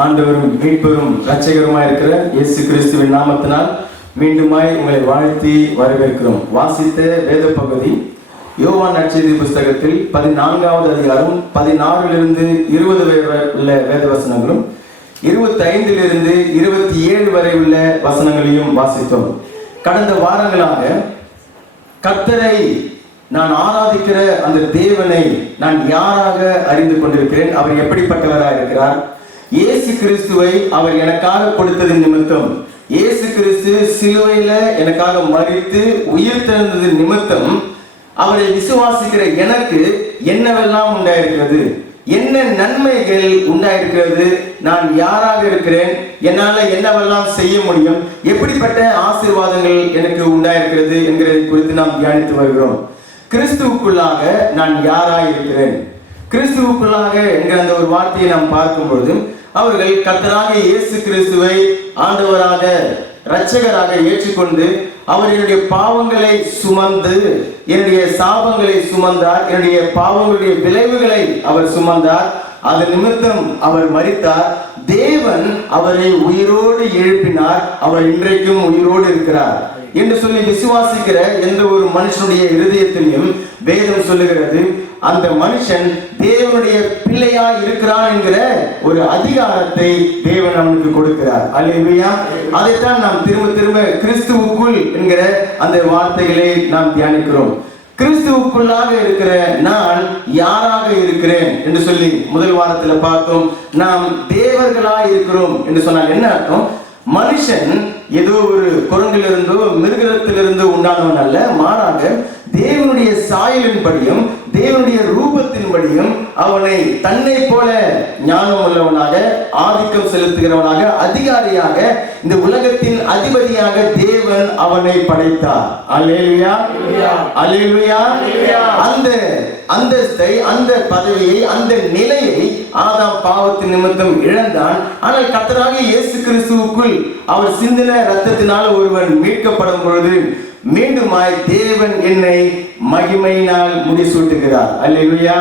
ஆண்டவரும் மீட்பெரும் இரட்சகருமாய் இருக்கிற இயேசு கிறிஸ்துவின் நாமத்தினால் மீண்டுமாய் உங்களை வாழ்த்தி வரவேற்கிறோம். வாசித்த வேத பகுதி யோவான் நற்செய்தி புஸ்தகத்தில் 14வது அதிகாரம் 16 20 வரை உள்ள வேத வசனங்களும் 25 27 வரை உள்ள வசனங்களையும் வாசித்தோம். கடந்த வாரங்களாக கர்த்தரை நான் ஆராதிக்கிற அந்த தேவனை நான் யாராக அறிந்து கொண்டிருக்கிறேன், அவர் எப்படிப்பட்டவராக இருக்கிறார், இயேசு கிறிஸ்துவை அவர் எனக்காக கொடுத்தது நிமித்தம், இயேசு கிறிஸ்து சிலுவையில எனக்காக மரித்து உயிர் தெழுந்தது நிமித்தம் அவரை விசுவாசிக்கிற எனக்கு என்னவெல்லாம் உண்டாயிருக்கிறது, என்ன நன்மைகள் உண்டாயிருக்கிறது, நான் யாராக இருக்கிறேன், என்னால என்னவெல்லாம் செய்ய முடியும், எப்படிப்பட்ட ஆசீர்வாதங்கள் எனக்கு உண்டாயிருக்கிறது என்கிறதை குறித்து நாம் தியானித்து வருகிறோம். கிறிஸ்துவுக்குள்ளாக நான் யாராக இருக்கிறேன், கிறிஸ்துவுக்குள்ளாக என்கிற அந்த ஒரு வார்த்தையை நாம் பார்க்கும்பொழுது அவர்கள் கர்த்தராகிய இயேசு கிறிஸ்துவை ஆண்டவராக இரட்சகராக ஏற்றுக்கொண்டு அவர் என்னுடைய பாவங்களை சுமந்து என்னுடைய சாபங்களை சுமந்தார், என்னுடைய பாவங்களுடைய விளைவுகளை அவர் சுமந்தார், அது நிமித்தம் அவர் மரித்தார், தேவன் அவரை உயிரோடு எழுப்பினார், அவர் இன்றைக்கும் உயிரோடு இருக்கிறார் என்று சொல்லி விசுவாசிக்கிற எந்த ஒரு மனுஷனுடைய இருதயத்திலையும் வேதம் சொல்லுகிறது அந்த மனுஷன் தேவனுடைய பிள்ளையா இருக்கிறான் என்கிற ஒரு அதிகாரத்தை தேவன் அவனுக்கு கொடுக்கிறார். அல்லேலூயா. அதைத்தான் நாம் திரும்ப திரும்ப கிறிஸ்துவுக்குள் என்கிற அந்த வார்த்தைகளை நாம் தியானிக்கிறோம். கிறிஸ்துவுக்குள்ளாக இருக்கிற நான் யாராக இருக்கிறேன் என்று சொல்லி முதல் வாரத்தில் பார்த்தோம். நாம் தேவர்களாக இருக்கிறோம் என்று சொன்னால் என்ன அர்த்தம்? மனுஷன் ஏதோ ஒரு குரங்கிலிருந்தோ மிருகத்திலிருந்து உண்டானவன் அல்ல, மாறாக தேவனுடைய சாயலின்படியும் தேவனுடைய ரூபத்தின்படியும் அவனை தன்னை போல ஞானம் உள்ளவனாக, ஆதிக்கம் செலுத்துகிறவனாக, அதிகாரியாக, இந்த உலகத்தின் அதிபதியாக தேவன் அவனை படைத்தார். அல்லேலூயா, அல்லேலூயா. அந்த அந்தஸ்தை, அந்த பதவியை, அந்த நிலையை ஆதாம் பாவத்தின் நிமித்தம் இழந்தான். ஆனால் கர்த்தராகிய இயேசு கிறிஸ்துவுக்குள் அவர் சிந்தின இரத்தத்தினால் ஒருவன் மீட்கப்படும் பொழுது மீண்டுமாய் தேவன் என்னை மகிமையினால் முடிசூட்டுகிறார். அல்லேலூயா.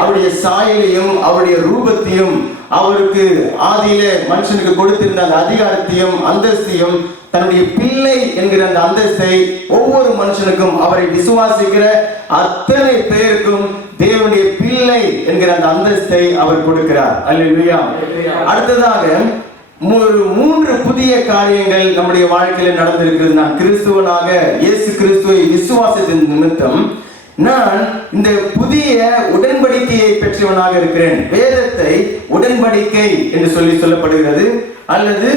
அவருடைய சாயலையும் அவருடைய ரூபத்தையும் அவருக்கு ஆதியிலே மனுஷனுக்கு கொடுத்திருந்த அந்த அதிகாரத்தையும் அந்தஸ்தையும் தன்னுடைய பிள்ளை என்கிற அந்த அந்தஸ்தை ஒவ்வொரு மனுஷனுக்கும், அவரை விசுவாசிக்கிற அத்தனை பேருக்கும் தேவனுடைய பிள்ளை என்கிற அந்த அந்தஸ்தை அவர் கொடுக்கிறார். அல்லேலூயா. அடுத்ததாக 3 புதிய காரியங்கள் நம்முடைய வாழ்க்கையில் நடந்திருக்கிறது. நான் கிறிஸ்துவனாக இயேசு கிறிஸ்துவை விசுவாசத்தின் நிமித்தம் நான் இந்த புதிய உடன்படிக்கையை பெற்றவனாக இருக்கிறேன். வேதத்தை உடன்படிக்கை என்று சொல்லப்படுகிறது, அல்லது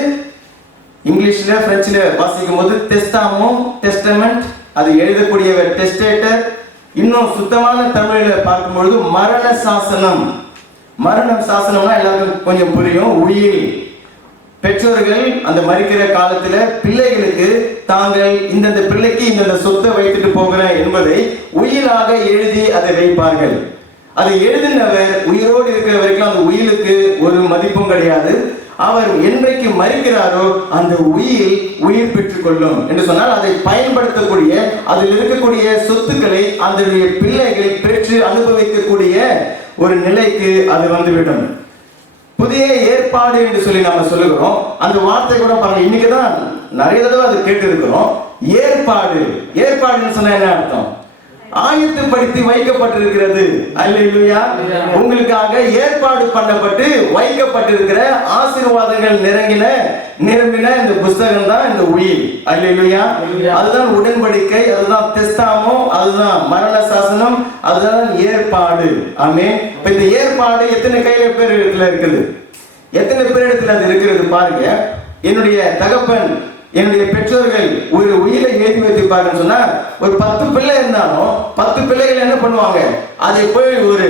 இங்கிலீஷ்ல பிரெஞ்சில் வாசிக்கும் போது டெஸ்டாமோ, டெஸ்டமெண்ட், அது எழுதக்கூடியவர் டெஸ்டேட்டர். இன்னும் சுத்தமான தமிழில் பார்க்கும்பொழுது மரண சாசனம். மரண சாசனம்னா எல்லாருக்கும் கொஞ்சம் புரியும். உயில் பெற்றோர்கள் அந்த மரிக்கிற காலத்துல பிள்ளைகளுக்கு தாங்கள் இந்த பிள்ளைக்கு இந்த சொத்தை வைத்துட்டு போகிறேன் என்பதை உயிலாக எழுதி அதை வைப்பார்கள். அதை எழுதினவர் உயிரோடு இருக்கிற வரைக்கும் அந்த உயிலுக்கு ஒரு மதிப்பும் கிடையாது. அவர் என்றைக்கு மரிக்கிறாரோ அந்த உயிர் பெற்றுக் கொள்ளும் என்று சொன்னால் அதை பயன்படுத்தக்கூடிய, அதில் இருக்கக்கூடிய சொத்துக்களை அந்த பிள்ளைகள் பெற்று அனுபவிக்கக்கூடிய ஒரு நிலைக்கு அது வந்துவிடும். புதிய ஏற்பாடு என்று சொல்லி நம்ம சொல்லுகிறோம். அந்த வார்த்தை கூட பாருங்க, இன்னைக்குதான் நிறைய தடவை அது கேட்டு இருக்கிறோம். ஏற்பாடு, ஏற்பாடுன்னு சொன்னா என்ன அர்த்தம்? ஆயத்தப்படுத்தி வைக்கப்பட்டிருக்கிறது. அல்லேலூயா. உங்களுக்காக ஏற்பாடு பண்ணப்பட்டு வைக்கப்பட்டிருக்கிற ஆசீர்வாதங்கள் நிரம்பின இந்த புஸ்தகம் தான் இந்த உயில். அல்லேலூயா. அதுதான் உடன்படிக்கை, அதுதான் தெஸ்தாமோ, அதுதான் மரண சாசனம், அதுதான் ஏற்பாடு. ஆமென். இப்ப இந்த ஏற்பாடு எத்தனை பேர் இடத்துல இருக்குது? எத்தனை பேர் இடத்துல அது இருக்கிறது பாருங்க. என்னுடைய தகப்பன், என்னுடைய பெற்றோர்கள் ஒரு உயிரை ஏற்றி வைத்திருப்பாருன்னு சொன்னா, ஒரு 10 பிள்ளை இருந்தாலும் 10 பிள்ளைகள் என்ன பண்ணுவாங்க, அதை போய் ஒரு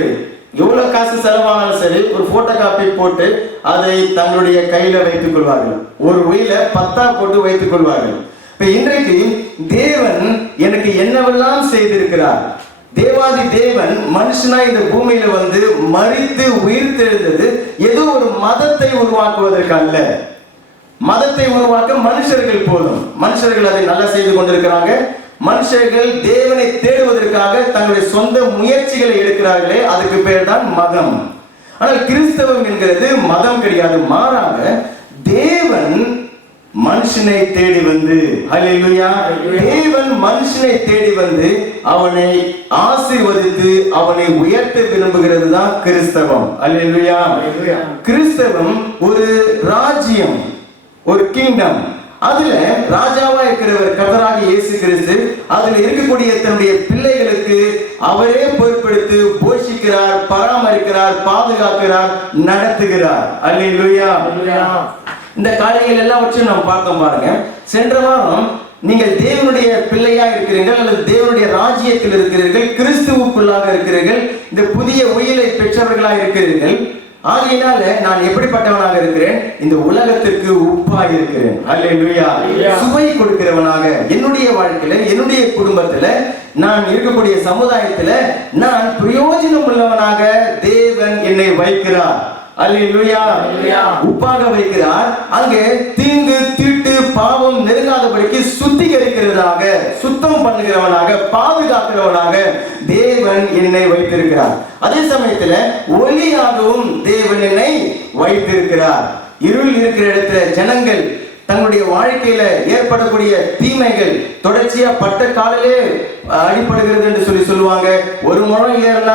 எவ்வளவு காசு செலவானாலும் சரி ஒரு போட்டோ காப்பி போட்டு அதை தங்களுடைய கையில வைத்துக் கொள்வார்கள். ஒரு உயிரை 10 போட்டு வைத்துக் கொள்வார்கள். இப்ப இன்றைக்கு தேவன் எனக்கு என்னவெல்லாம் செய்திருக்கிறார். தேவாதி தேவன் மனுஷனா இந்த பூமியில வந்து மரித்து உயிர் தெழுந்தது ஏதோ ஒரு மதத்தை உருவாக்குவதற்கு அல்ல. மதத்தை உருவாக்க மனுஷர்கள் போதும். மனுஷர்கள் அதை நல்லா செய்து கொண்டிருக்கிறாங்க. மனுஷர்கள் தேவனை தேடுவதற்காக தங்களுடைய சொந்த முயற்சிகளை எடுக்கிறார்களே, அதுக்கு பேர் தான் மதம். ஆனால் கிறிஸ்தவம் என்கிறது மதம் கிடையாது. மாறாக தேவன் மனுஷனை தேடி வந்து, ஹல்லேலூயா, தேவன் மனுஷனை தேடி வந்து அவனை ஆசீர்வதித்து அவனை உயர்த்த விரும்புகிறது தான் கிறிஸ்தவம். ஹல்லேலூயா. கிறிஸ்தவம் ஒரு ராஜ்யம், ஒரு கிங்டம். அதுல ராஜாவா இருக்கிறவர் கர்த்தராகிய இயேசு கிறிஸ்து அதுல இருக்கக்கூடிய தன்னுடைய பிள்ளைகளுக்கு அவரே பொறுப்பெடுத்து போஷிக்கிறார், பராமரிக்கிறார், பாதுகாக்கிறார், நடத்துகிறார். அல்லேலூயா. இந்த காரியங்கள் எல்லாவற்றையும் நாம் பார்த்தோம் பாருங்க. சென்ற வாரம் நீங்கள் தேவனுடைய பிள்ளையா இருக்கிறீர்கள் அல்லது தேவனுடைய ராஜ்யத்தில் இருக்கிறீர்கள், கிறிஸ்துவுக்குள்ளாக இருக்கிறீர்கள், இந்த புதிய உயிரை பெற்றவர்களாக இருக்கிறீர்கள். ஆகையினால நான் எப்படிப்பட்டவனாக இருக்கிறேன்? இந்த உலகத்திற்கு உப்பாக இருக்கிறேன். அல்லேலூயா. சுவை கொடுக்கிறவனாக என்னுடைய வாழ்க்கையில, என்னுடைய குடும்பத்துல, நான் இருக்கக்கூடிய சமுதாயத்துல நான் பிரயோஜனம் உள்ளவனாக தேவன் என்னை வைக்கிறார். அல்லேலூயா. உப்பாக வைக்கிறார். அங்கே தீங்கு, தீட்டு, பாவம் நெருங்காதபடிக்கு சுத்திகரிக்கிறதாக, சுத்தம் பண்ணுகிறவனாக, பாதுகாக்கிறவனாக தேவன் என்னை வைத்திருக்கிறார். அதே சமயத்துல ஒளியாகவும் தேவன் என்னை வைத்திருக்கிறார். இருள் இருக்கிற இடத்துல ஜனங்கள் தங்களுடைய வாழ்க்கையில ஏற்படக்கூடிய தீமைகள் தொடர்ச்சியா பட்ட காலிலே அடிபடுகிறது என்று சொல்லுவாங்க. ஒரு முழம் ஏறினா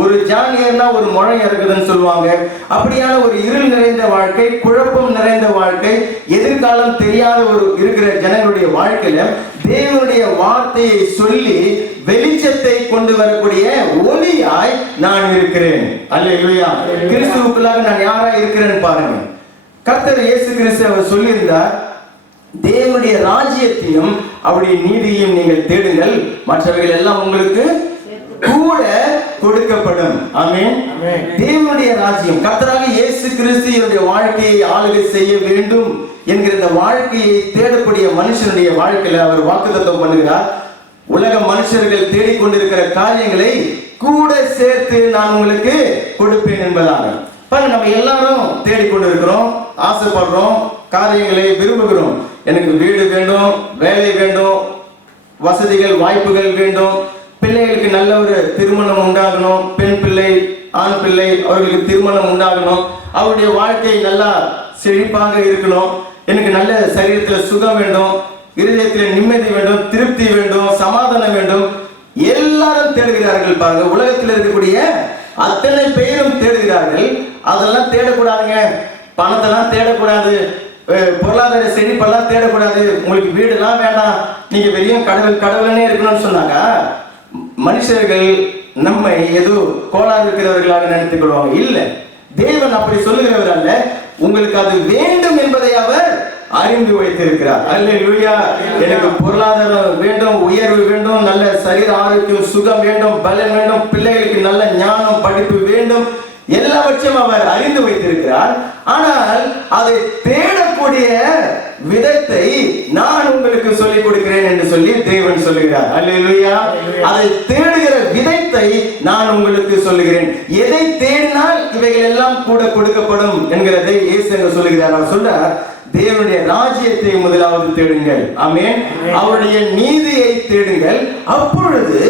ஒரு ஜான் ஏறினா ஒரு முழம் இறக்குதுன்னு சொல்லுவாங்க. அப்படியான ஒரு இருள் நிறைந்த வாழ்க்கை, குழப்பம் நிறைந்த வாழ்க்கை, எதிர்காலம் தெரியாத ஒரு இருக்கிற ஜனங்களுடைய வாழ்க்கையில தேவனுடைய வார்த்தையை சொல்லி வெளிச்சத்தை கொண்டு வரக்கூடிய ஒளியாய் நான் இருக்கிறேன். அல்லேலூயா. கிறிஸ்துவுக்குள்ளாக நான் யாரா இருக்கிறேன்னு பாருங்க. கர்த்தர் இயேசு கிறிஸ்து அவர் சொல்லியிருந்தார், தேவனுடைய ராஜ்யத்தையும் அவருடைய நீதியையும் நீங்கள் தேடுங்கள், மற்றவைகள் எல்லாம் உங்களுக்கு கூட கொடுக்கப்படும். ஆமென். தேவனுடைய ராஜ்யம், கர்த்தராக இயேசு கிறிஸ்து என்னுடைய வாழ்க்கையை ஆளுகை செய்ய வேண்டும் என்கிற இந்த வாழ்க்கையை தேடக்கூடிய மனுஷனுடைய வாழ்க்கையில அவர் வாக்குத்தத்தம் பண்ணுகிறார். உலக மனுஷர்கள் தேடிக்கொண்டிருக்கிற காரியங்களை கூட சேர்த்து நான் உங்களுக்கு கொடுப்பேன் என்பதாக. நம்ம எல்லாரும் தேடிக்கொண்டிருக்கிறோம், ஆசைப்படுறோம், காரியங்களை விரும்புகிறோம். எனக்கு வீடு வேண்டும், வேலை வேண்டும், வசதிகள் வாய்ப்புகள் வேண்டும், பிள்ளைகளுக்கு நல்ல ஒரு திருமணம் உண்டாகணும், பெண் பிள்ளை ஆண் பிள்ளை அவர்களுக்கு திருமணம் உண்டாகணும், அவருடைய வாழ்க்கை நல்லா செழிப்பாக இருக்கணும், எனக்கு நல்ல சரீரத்தில் சுகம் வேண்டும், இருதயத்தில் நிம்மதி வேண்டும், திருப்தி வேண்டும், சமாதானம் வேண்டும். எல்லாரும் தேடுகிறார்கள் பாருங்க. உலகத்தில் இருக்கக்கூடிய அத்தனை பேரும் தேடுகிறார்கள். அதெல்லாம் தேடக்கூடாதுங்க. பணத்தெல்லாம் தேடக்கூடாது, பொருளாதார செழிப்பெல்லாம் தேடக்கூடாது, உங்களுக்கு வீடுலாம் வேண்டாம், நீங்க வெளியே கடவுளே இருக்கணும்னு சொன்னாங்க. மனுஷர்கள் நம்மை ஏதோ கோளாறு இருக்கிறவர்களாக நினைத்துக் கொள்வாங்க. இல்ல, தேவன் அப்படி சொல்லுகிறவர் அல்ல. உங்களுக்கு அது வேண்டும் என்பதை அவர் அறிந்து வைத்திருக்கிறார். அல்லேலூயா. எனக்கு பொருளாதாரம் வேண்டும், உயர்வு வேண்டும், நல்ல சரீர ஆரோக்கியம், சுகம் வேண்டும், பலன் வேண்டும், பிள்ளைகளுக்கு நல்ல ஞானம், படிப்பு வேண்டும், எல்லாவற்றையும் அவர் அறிந்து வைத்திருக்கிறார். ஆனால் அதை தேடக்கூடிய விதத்தை நான் உங்களுக்கு சொல்லிக் கொடுக்கிறேன் என்று சொல்லி தேவன் சொல்லுகிறார். அல்லேலூயா. அதை தேடுகிற விதத்தை நான் உங்களுக்கு சொல்லுகிறேன். எதை தேடினால் இவைகள் எல்லாம் கூட கொடுக்கப்படும் என்கிறதை இயேசு சொல்லுகிறார். அவர் சொல்றார், தேவனுடைய ராஜ்யத்தை முதலாவது தேடுங்கள். ஆமென். அவருடைய நீதியை தேடுங்கள். அப்பொழுது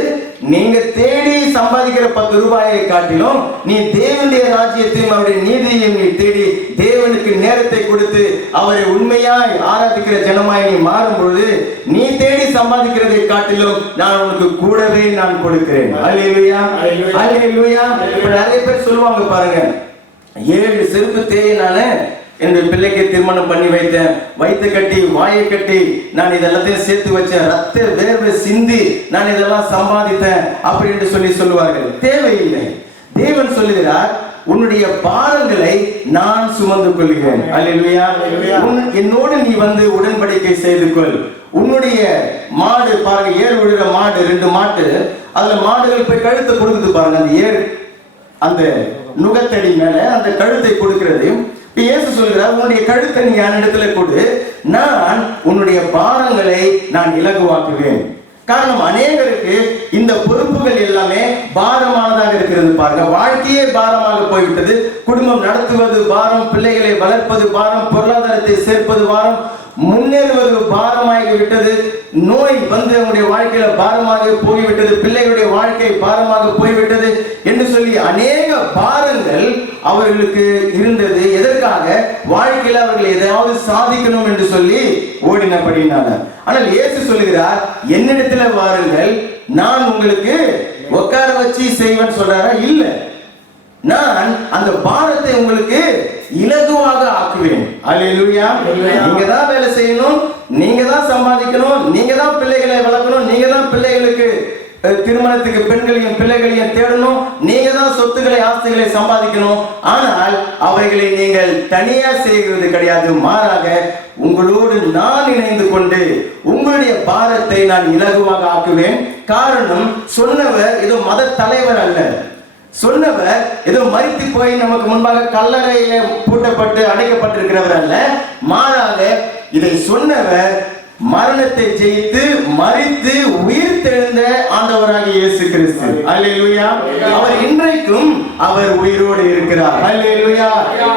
நீங்க தேடி சம்பாதிக்கிற 10 ரூபாயை காட்டிலும் நீ தேவனுடைய ராஜ்யத்தையும் அவருடைய நீதியையும் நீ தேடி தேவனுக்கு நேரத்தை கொடுத்து அவரை உண்மையாய் ஆராதிக்கிற ஜனமாய் நீ மாறும் பொழுது நீ தேடி சம்பாதிக்கிறதை காட்டிலும் நான் உனக்கு கூடவே நான் கொடுக்கிறேன். அல்லேலூயா. அல்லேலூயா. நிறைய பேர் சொல்லுவாங்க பாருங்க, 7 செருப்பு தேயினால என்னுடைய பிள்ளைக்கு திருமணம் பண்ணி வைத்தேன், வயிற்று கட்டி, வாயை கட்டி, நான் இதெல்லாத்தையும் சேர்த்து வச்சேன், ரத்த வேர்வை சிந்தி நான் இதெல்லாம் சம்பாதித்தேன் அப்படி என்று சொல்லுவார்கள். தேவையில்லை. தேவன் சொல்லுகிறார், உன்னுடைய பாரங்களை நான் சுமந்து கொள்கிறேன். அல்லேலூயா. என்னோடு நீ வந்து உடன்படிக்கை செய்து கொள். உன்னுடைய மாடு பாருங்க, ஏர் விழுற மாடு, 2 மாட்டு, அதுல மாடுகள் போய் கழுத்தை கொடுக்குது பாருங்க. அந்த ஏர் அந்த நுகத்தடி மேல அந்த கழுத்தை கொடுக்கிறது. இயேசு சொல்கிறார், உன்னுடைய கழுத்தை நீ என்னிடத்துல கொடு, நான் உன்னுடைய பாரங்களை நான் இலகுவாக்குவேன். காரணம், அநேகருக்கு இந்த பொறுப்புகள் எல்லாமே பாரமானதாக இருக்கிறது பாருங்க. வாழ்க்கையே பாரமாக போய்விட்டது, குடும்பம் நடத்துவது பாரம், பிள்ளைகளை வளர்ப்பது பாரம், பொருளாதாரத்தை சேர்ப்பது பாரம், முன்னேறுவது பாரமாகி விட்டது. நோய் வந்து அவங்களுடைய வாழ்க்கையில பாரமாக போய்விட்டது, பிள்ளைகளுடைய வாழ்க்கை பாரமாக போய்விட்டது என்று சொல்லி அநேக பாரங்கள் அவர்களுக்கு இருந்தது. எதற்காக? வாழ்க்கையில அவர்கள் எதையாவது சாதிக்கணும் என்று சொல்லி ஓடினபடினால. ஆனால் இயேசு சொல்லுகிறார், என்னிடத்துல வாருங்கள், நான் உங்களுக்கு உட்கார வச்சு செய்வேன் சொல்றாரா? இல்ல, நான் அந்த பாரத்தை உங்களுக்கு இலகுவாக ஆக்குவேன். அல்லேலூயா. நீங்க தான் வேலை செய்யணும், நீங்க தான் சம்பாதிக்கணும், நீங்க தான் பிள்ளைகளை வளர்க்கணும், நீங்க தான் பிள்ளைகளுக்கு திருமணத்துக்கு பெண்களையும் பிள்ளைகளையும் தேடணும், நீங்க தான் சொத்துக்களை ஆஸ்திகளை சம்பாதிக்கணும். ஆனால் அவைகளை நீங்கள் தனியா செய்கிறது கிடையாது. மாறாக உங்களோடு நான் இணைந்து கொண்டு உங்களுடைய பாரத்தை நான் இலகுவாக ஆக்குவேன். காரணம், சொன்னவர் ஏதோ மத தலைவர் அல்ல, சொன்னவர் ஏதோ மரித்து போய் நமக்கு முன்பாக கல்லறையில பூட்டப்பட்டு அடைக்கப்பட்டிருக்கிறவர் அல்ல. மாறாக இதை சொன்னவர் மரணத்தை ஜெயித்து மரித்து உயிர் தெழுந்த ஆண்டவராகிய இயேசு கிறிஸ்து. அல்லேலூயா. அவர் இன்றைக்கும் அவர் உயிரோடு இருக்கிறார். அல்லேலூயா.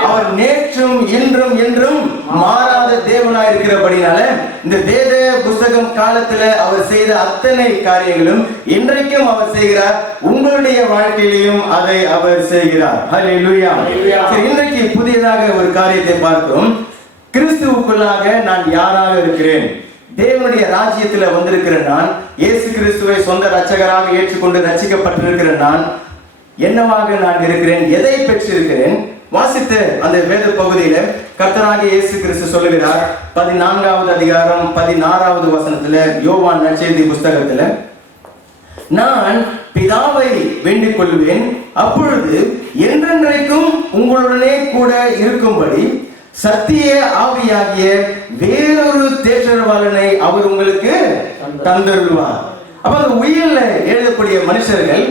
அவர் நேற்றும் இன்றும் என்றும் மாறாத தேவனாய் இருக்கிறபடினால இந்த வேத புத்தகம் காலத்துல அவர் செய்த அத்தனை காரியங்களும் இன்றைக்கும் அவர் செய்கிறார். உங்களுடைய வாழ்க்கையிலும் அதை அவர் செய்கிறார். அல்லேலூயா. இன்றைக்கு புதியதாக ஒரு காரியத்தை பார்க்கிறோம். கிறிஸ்துவுக்குள்ளாக நான் யாராக இருக்கிறேன்? தேவனுடைய ராஜ்யத்துல வந்திருக்கிற நான், இயேசு கிறிஸ்துவை சொந்த ரட்சகராக ஏற்றுக்கொண்டு ரட்சிக்கப்பட்டிருக்கிற நான் என்னவாக நான் இருக்கிறேன்? எதை பெற்றிருக்கிறேன்? வாசித்த அந்த வேத பகுதியில கர்த்தராகிய இயேசு கிறிஸ்து சொல்லுகிறார், 14வது அதிகாரம் 16வது வசனத்துல, யோவான் நற்செய்தி புஸ்தகத்துல, நான் பிதாவை வேண்டிக் கொள்வேன், அப்பொழுது என்றென்றைக்கும் உங்களுடனே கூட இருக்கும்படி சத்திய ஆவியாகிய வேறொரு தேற்றரவாளனை அவர் உங்களுக்கு தந்தருள்வார். அப்ப அந்த உயிரில எழுதக்கூடிய மனுஷர்கள்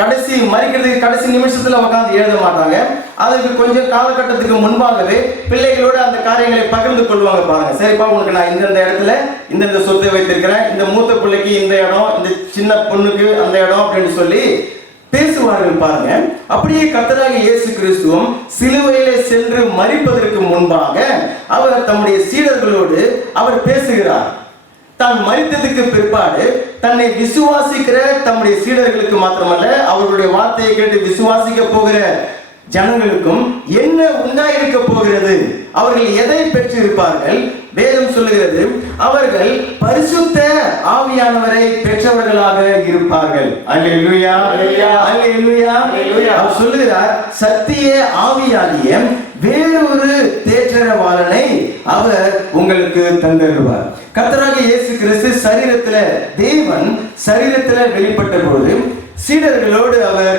கடைசி மறிக்கிறதுக்கு கடைசி நிமிஷத்துல உட்கார்ந்து எழுத மாட்டாங்க. அதுக்கு கொஞ்சம் காலகட்டத்துக்கு முன்பாகவே பிள்ளைகளோட அந்த காரியங்களை பகிர்ந்து கொள்வாங்க. பாருங்க, சரிப்பா, உனக்கு நான் இந்த இடத்துல இந்த சொத்தை வைத்திருக்கிறேன், இந்த மூத்த பிள்ளைக்கு இந்த இடம், இந்த சின்ன பொண்ணுக்கு அந்த இடம் அப்படின்னு சொல்லி பேசுவார்கள். பாருங்க, அப்படியே கர்த்தராகிய இயேசு கிறிஸ்துவும் சிலுவையிலே சென்று மரிப்பதற்கு முன்பாக அவர் தம்முடைய சீடர்களோடு அவர் பேசுகிறார். தான் மரித்ததுக்கு பிற்பாடு தன்னை விசுவாசிக்கிற தம்முடைய சீடர்களுக்கு மாத்திரமல்ல, அவர்களுடைய வார்த்தையை கேட்டு விசுவாசிக்க போகிற ஜனங்களுக்கும் என்ன உண்டாயிருக்க போகிறது, அவர்கள் எதை பெற்று இருப்பார்கள்? வேதம் சொல்லுகிறது, அவர்கள் பரிசுத்த ஆவியானவரை பெற்றவர்களாக இருப்பார்கள். அல்லேலூயா, அல்லேலூயா. அவர் சொல்லுகிறார், சத்திய ஆவியாகிய வேறொரு தேற்றரவாளனை அவர் உங்களுக்கு தந்தருவார். கர்த்தராகிய இயேசு கிறிஸ்து சரீரத்துல, தேவன் சரீரத்துல வெளிப்பட்ட பொழுது சீடர்களோடு அவர்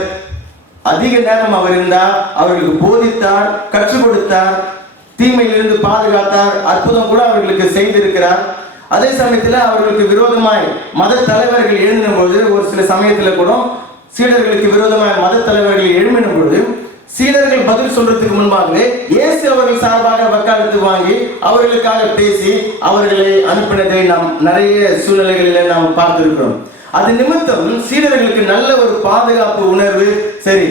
அதிக நேரம் அவர் இருந்தார். அவர்களுக்கு போதித்தார், கற்றுக் கொடுத்தார், தீமையிலிருந்து பாதுகாத்தார், அற்புதம் கூட அவர்களுக்கு செய்திருக்கிறார். அதே சமயத்தில் அவர்களுக்கு விரோதமாய் மத தலைவர்கள் எழுந்தின பொழுது, ஒரு சில சமயத்தில் கூட சீடர்களுக்கு விரோதமாய் மத தலைவர்கள் எழுமின பொழுது சீடர்கள் பதில் சொல்றதுக்கு முன்பாகவே இயேசு அவர்கள் சார்பாக வக்காலத்து வாங்கி அவர்களுக்காக பேசி அவர்களை அனுப்பினதை நாம் நிறைய சூழ்நிலைகளில் நாம் பார்த்திருக்கிறோம். அது நிமித்தம் சீடர்களுக்கு நல்ல ஒரு பாதுகாப்பு உணர்வு. சரி,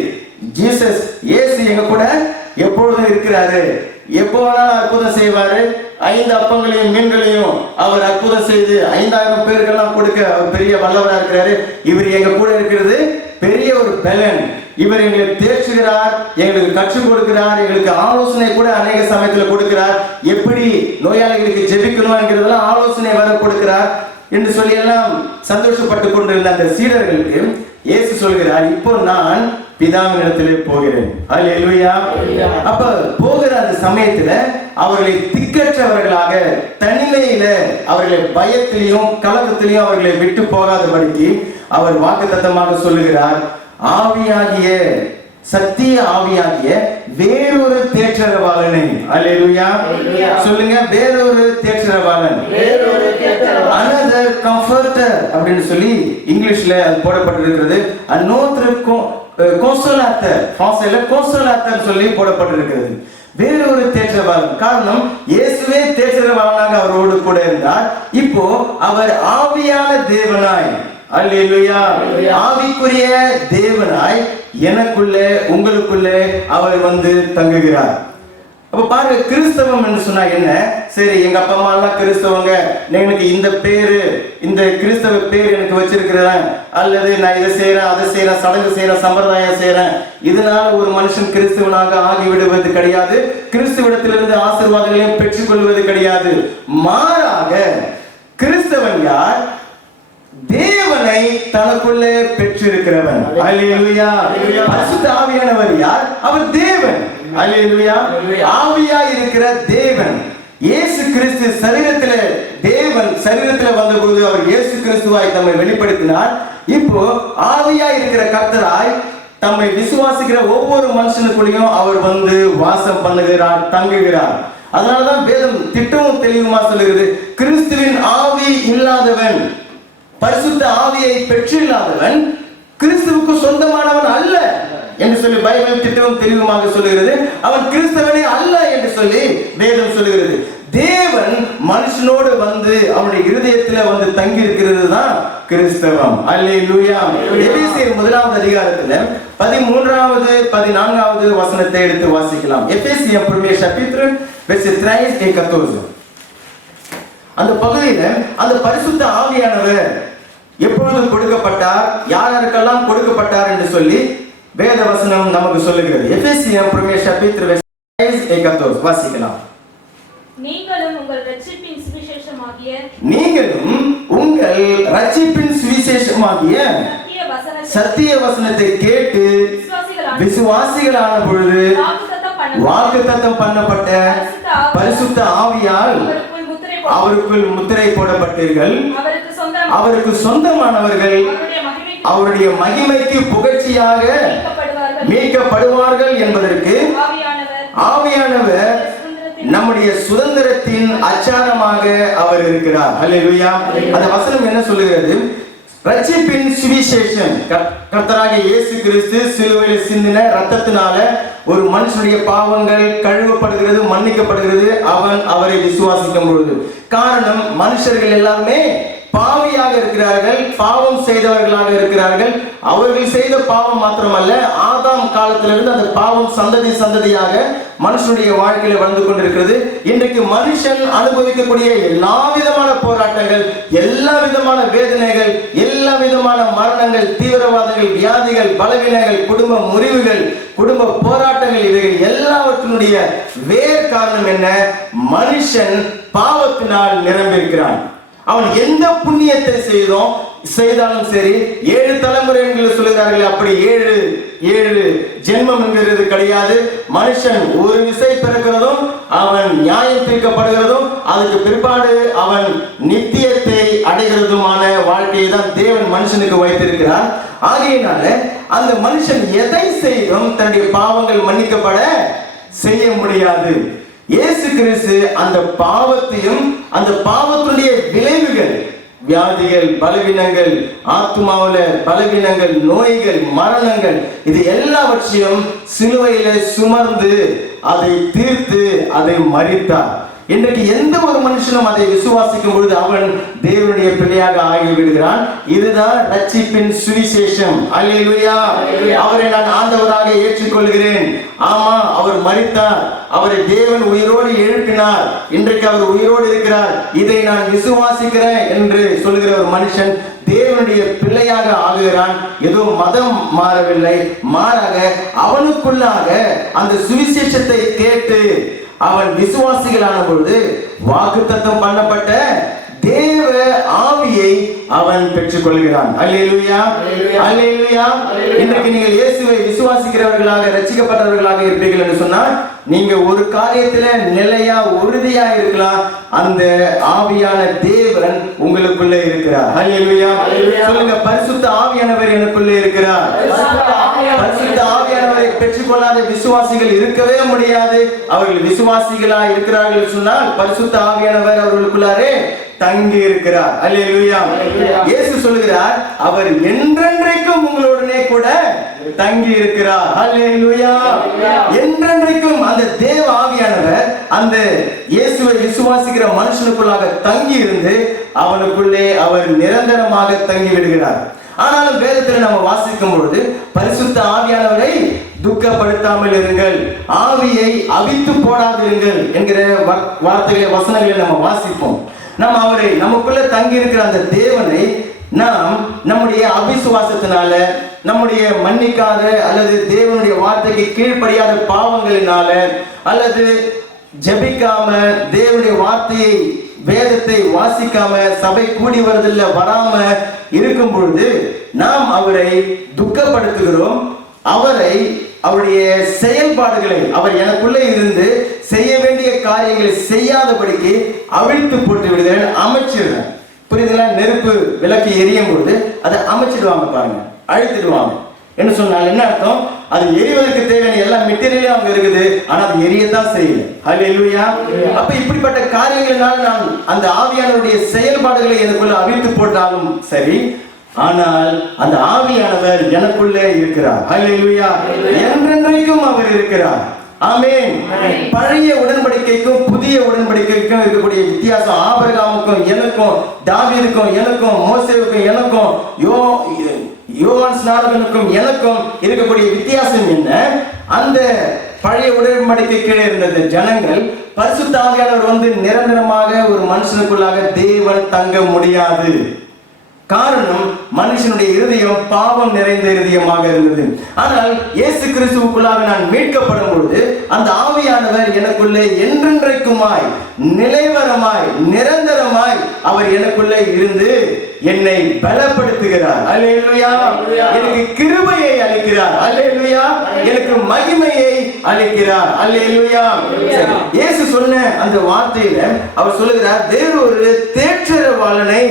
ஜீசஸ் இயேசு எங்க கூட எப்பொழுதும் இருக்கிறாரு, எப்போ வேணாலும் அற்புதம் செய்வாரு. 5 அப்பங்களையும் மீன்களையும் அவர் அற்புதம் செய்து 5000 பேருக்கெல்லாம் கொடுக்க அவர் பெரிய வல்லவராக இருக்கிறாரு. இவர் எங்க கூட இருக்கிறது பெரிய ஒரு பலன். இவர் எங்களுக்கு தேற்றுகிறார், எங்களுக்கு கற்றுக் கொடுக்கிறார், எங்களுக்கு ஆலோசனை கூட அநேக சமயத்தில் கொடுக்கிறார். எப்படி நோயாளிகளுக்கு ஜெபிக்கணும் என்கிறதெல்லாம் ஆலோசனை வர கொடுக்கிறார் என்று சொல்லி எல்லாம் சந்தோஷப்பட்டு கொண்டிருந்த அந்த சீடர்களுக்கு இயேசு சொல்கிறார், இப்போ நான் பிதாவின் இடத்திலே போகிறேன். அல்லேலூயா. அப்ப போகிற அந்த சமயத்துல அவர்களை திக்கற்றவர்களாக, தனிமையில, அவர்களை பயத்திலையும் கலக்கத்திலையும் அவர்களை விட்டு போகாதபடிக்கு அவர் வாக்குத்தத்தமாக சொல்லுகிறார், ஆவியாகிய சத்திய ஆவியாகிய வேறொரு தேற்றரவாளனை. அல்லேலூயா. சொல்லுங்க, வேறொரு தேற்றரவாளன், another comforter அப்படின்னு சொல்லி இங்கிலீஷ்ல அது போடப்பட்டிருக்கிறது. another consolator, பிரான்சில consolator சொல்லி போடப்பட்டிருக்கிறது. வேறொரு தேற்றரவாளன். காரணம், இயேசுவே தேற்றரவாளனாக அவரோடு கூட இருந்தார். இப்போ அவர் ஆவியான தேவனாய், அல்லேலூயா, ஆவிக்குரிய தேவனாய் எனக்குள்ளே உங்களுக்குள்ளே அவர் வந்து தங்குகிறார். அப்ப பாருங்க, கிறிஸ்தவம் என்று சொன்னா என்ன? சரி, எங்க அப்பா அம்மா எல்லாம் கிறிஸ்தவங்க, எனக்கு இந்த பேரு, இந்த கிறிஸ்தவ பேர் எனக்கு வச்சிருக்கிறேன், அல்லது நான் இதை செய்யறேன் அதை செய்யறேன், சடங்கு செய்யறேன், சம்பிரதாயம் செய்யறேன், இதனால ஒரு மனுஷன் கிறிஸ்தவனாக ஆகிவிடுவது கிடையாது. கிறிஸ்துவிடத்திலிருந்து ஆசீர்வாதங்களையும் பெற்றுக்கொள்வது கிடையாது. மாறாக கிறிஸ்தவன் யார்? தேவனை தனக்குள்ளே பெற்றிருக்கிறவன். அல்லேலூயா. பரிசுத்த ஆவியானவர் யார்? அவர் தேவன். அல்லேலூயா. ஆவியாய் இருக்கிற தேவன். இயேசு கிறிஸ்து சரீரத்திலே, தேவன் சரீரத்திலே வந்தபோது அவர் இயேசு கிறிஸ்துவாய் தம்மை வெளிப்படுத்தினார். இப்போ ஆவியாய் இருக்கிற கர்த்தராய் தம்மை விசுவாசிக்கிற ஒவ்வொரு மனுஷனுக்குள்ளேயும் அவர் வந்து வாசம் பண்ணுகிறார், தங்குகிறார். அதனாலதான் வேதம் திட்டமும் தெளிவுமா சொல்லுகிறது, கிறிஸ்துவின் ஆவி இல்லாதவன், பரிசுத்த ஆவியை பெற்றில்லாதவன் கிறிஸ்துவுக்கு சொந்தமானவன் அல்ல என்று சொல்லி பைபிள் திட்டமும் தெளிவுமாக சொல்லுகிறது. அவன் கிறிஸ்தவனே அல்ல என்று சொல்லி வேதம் சொல்லுகிறது. தேவன் மனுஷனோடு வந்து அவனுடைய இருதயத்தில் வந்து தங்கி இருக்கிறது தான் கிறிஸ்தவம். அல்லேலூயா. எபேசியர் 1வது அதிகாரத்தில் 13வது 14வது வசனத்தை எடுத்து வாசிக்கலாம். எபேசியர் 1er chapitre verset 13 et 14. அந்த பகுதியில அந்த பரிசுத்த ஆவியானவர் எப்பொழுது கொடுக்கப்பட்டார், யாருக்கெல்லாம் கொடுக்கப்பட்டார் என்று சொல்லி வேத வசனம் நமக்கு சொல்லுகிறது. எபேசியர் 1er chapitre verset 13 et 14 வாசிக்கலாம். நீங்களும் உங்கள் ரட்சிப்பின் சுவிசேஷமாகிய சத்திய வசனத்தை கேட்டு விசுவாசிகளான பொழுது வாக்குத்தத்தம் பண்ணப்பட்ட பரிசுத்த ஆவியால் அவருக்குள் முத்திரை போடப்பட்டீர்கள். அவருக்கு சொந்தமானவர்கள் அவருடைய மகிமைக்கு புகழ்ச்சியாக மீட்கப்படுவார்கள் என்பதற்கு ஆவியானவர் நம்முடைய சுதந்திரத்தின் அச்சாரமாக அவர் இருக்கிறார். அல்லேலூயா. அந்த வசனம் என்ன சொல்லுகிறது? ரட்சிப்பின் சுவிசேஷம், கர்த்தராகிய இயேசு கிறிஸ்து சிலுவையில் சிந்தின இரத்தத்தினால ஒரு மனுஷனுடைய பாவங்கள் கழுவப்படுகிறது, மன்னிக்கப்படுகிறது அவரை விசுவாசிக்கும் பொழுது. காரணம், மனுஷர்கள் எல்லாமே பாவியாக இருக்கிறார்கள், பாவம் செய்தவர்களாக இருக்கிறார்கள். அவர்கள் செய்த பாவம் மாத்திரமல்ல, ஆதாம் காலத்திலிருந்து அந்த பாவம் சந்ததி சந்ததியாக மனுஷனுடைய வாழ்க்கையில வந்து கொண்டிருக்கிறது. இன்றைக்கு மனுஷன் அனுபவிக்கக்கூடிய எல்லா விதமான போராட்டங்கள், எல்லா விதமான வேதனைகள், எல்லா விதமான மரணங்கள், தீவிரவாதங்கள், வியாதிகள், பலவீனங்கள், குடும்ப முறிவுகள், குடும்ப போராட்டங்கள், இவைகள் எல்லாவற்றினுடைய வேர் காரணம் என்ன? மனுஷன் பாவத்தினால் நிரம்பியிருக்கிறான். அவன் எந்த புண்ணியத்தை செய்தாலும் சரி, 7 தலைமுறை என்று சொல்லுகிறார்கள், அப்படி 7 ஜென்மம் என்கிறது கிடையாது. மனுஷன் ஒரு விசை பிறக்கிறதும் அவன் நியாயம் தீர்க்கப்படுகிறதும் அதுக்கு பிற்பாடு அவன் நித்தியத்தை அடைகிறதுமான வாழ்க்கையை தான் தேவன் மனுஷனுக்கு வைத்திருக்கிறார். ஆகையினால அந்த மனுஷன் எதை செய்தும் தன்னுடைய பாவங்கள் மன்னிக்கப்பட செய்ய முடியாது. இயேசு கிறிஸ்து அந்த பாவத்தையும் அந்த பாவத்துடைய விளைவுகள், வியாதிகள், பலவீனங்கள், ஆத்மாவுல பலவீனங்கள், நோய்கள், மரணங்கள், இது எல்லாவற்றையும் சிலுவையில சுமர்ந்து அதை தீர்த்து அதை மரித்தார். இன்றைக்கு எந்த ஒரு மனுஷனும் அதை விசுவாசிக்கும் பொழுது அவன் தேவனுடைய பிள்ளையாக ஆகிவிடுகிறான். இதுதான் ரட்சிப்பின் சுவிசேஷம். அல்லேலூயா. அவரை நான் ஆண்டவராக ஏற்றுக்கொள்கிறேன். ஆமா, அவர் மரித்தார், அவரை தேவன் உயிரோடு எழுப்பினார், இன்றைக்கு அவர் உயிரோடு இருக்கிறார், இதை நான் விசுவாசிக்கிறேன் என்று சொல்லுகிற ஒரு மனுஷன் தேவனுடைய பிள்ளையாக ஆகுகிறான். ஏதோ மதம் மாறவில்லை, மாறாக அவனுக்குள்ளாக அந்த சுவிசேஷத்தை கேட்டு அவன் விசுவாசிகளான பொழுது வாக்குத்தத்தம் பண்ணப்பட்ட தேவ ஆவியை அவன் பெற்றுக் கொள்கிறான். அல்லேலூயா. அல்லேலூயா. இன்றைக்கு நீங்கள் இயேசுவை விசுவாசிக்கிறவர்களாக, ரட்சிக்கப்பட்டவர்களாக இருப்பீர்கள் என்று சொன்னால் நீங்க ஒரு காரியத்துல நிலையா உறுதியா இருக்கலாம். அந்த ஆவியான தேவன் உங்களுக்குள்ளே இருக்கிறார். அல்லேலூயா. சொல்லுங்க, பரிசுத்த ஆவியானவர் எனக்குள்ளே இருக்கிறார். பரிசுத்த ஆவியானவரை பெற்றுக்கொள்ளாத விசுவாசிகள் இருக்கவே முடியாது. அவர்கள் விசுவாசிகளா இருக்கிறார்கள் சொன்னால் பரிசுத்த ஆவியானவர் அவர்களுக்குள்ளாரே தங்கி இருக்கிறார். அல்லேலூயா. இயேசு சொல்லுகிறார், அவர் என்றென்றைக்கும் உங்களுடனே கூட தங்கி இருக்கிறார். அல்லேலூயா. என்றென்றைக்கும் அந்த தேவ ஆவியானவர் அந்த இயேசுவை விசுவாசிக்கிற மனுஷனுக்குள்ளாக தங்கி இருந்து அவனுக்குள்ளே அவர் நிரந்தரமாக தங்கி விடுகிறார். ஆனாலும் வேதத்தில் நம்ம வாசிக்கும் பொழுது பரிசுத்த ஆவியானவரை துக்கப்படுத்தாமல் இருங்கள், ஆவியை அவித்து போடாதிருங்கள் என்கிற வார்த்தைகளை வசனங்களை நம்ம வாசிப்போம். நாம் அவரை, நமக்குள்ள தங்கி இருக்கிற அந்த தேவனை நாம் நம்முடைய அவிசுவாசத்தினால, நம்முடைய மன்னிக்காத அல்லது தேவனுடைய வார்த்தைக்கு கீழ்ப்படியாத பாவங்களினால, அல்லது ஜெபிக்காம தேவனுடைய வார்த்தையை வேதத்தை வாசிக்காம சபை கூடி வருதில்ல வராம இருக்கும் பொழுது நாம் அவரை துக்கப்படுத்துகிறோம். அவரை, அவருடைய செயல்பாடுகளை, அவர் எனக்குள்ளே இருந்து செய்ய வேண்டிய காரியங்களை செய்யாதபடிக்கு அவிழ்த்து போட்டு விடுகிறேன், அமைச்சிடுறேன். புரியுதுங்களா? நெருப்பு விளக்கு எரியும் பொழுது அதை அமைச்சிடுவாங்க பாருங்க, அழுத்திடுவாங்க. என்ன சொன்னால் என்ன அர்த்தம்? அது எரிவதற்கு தேவையான எல்லா மெட்டீரியலும் அங்க இருக்குது, ஆனா அது எரியத்தான் செய்யல. ஹல்லேலூயா. அப்ப இப்படிப்பட்ட காரியங்களினால் நான் அந்த ஆவியானவருடைய செயல்பாடுகளை எனக்குள்ள அவிழ்த்து போட்டாலும் சரி, ஆனால் அந்த ஆவியானவர் எனக்குள்ளே இருக்கிறார். ஹல்லேலூயா. என்றென்றைக்கும் அவர் இருக்கிறார். ஆமென். பழைய உடன்படிக்கைக்கும் புதிய உடன்படிக்கைக்கும் இருக்கக்கூடிய வித்தியாசம், ஆபிரகாமுக்கும் எனக்கும், தாவீதுக்கும் எனக்கும், மோசேவுக்கும் எனக்கும், யோவான் ஸ்நானகனுக்கும் எனக்கும் இருக்கக்கூடிய வித்தியாசம் என்ன? அந்த பழைய உடன்படிக்கை கீழே இருந்த ஜனங்கள், பரிசுத்த ஆவியானவர் வந்து நிரந்தரமாக ஒரு மனுஷனுக்குள்ளாக தேவன் தங்க முடியாது. காரணம், மனுஷனுடைய இருதயம் பாவம் நிறைந்த இருதயமாக இருந்தது. ஆனால் இயேசு கிறிஸ்துவுக்குள்ளாக நான் மீட்கப்படும் பொழுது அந்த ஆவியானவர் எனக்குள்ளே என்றென்றைக்குமாய், நிலைவரமாய், நிரந்தரமாய் அவர் எனக்குள்ளே இருந்து என்னை பலப்படுத்துகிறார். அல்லேலூயா. எனக்கு கிருபையை அளிக்கிறார். அல்லேலூயா. எனக்கு மகிமையை அளிக்கிறார். அல்லேலூயா. இயேசு சொன்ன அந்த வார்த்தையில அவர் சொல்லுகிறார், வேறொரு தேற்றரவாளனை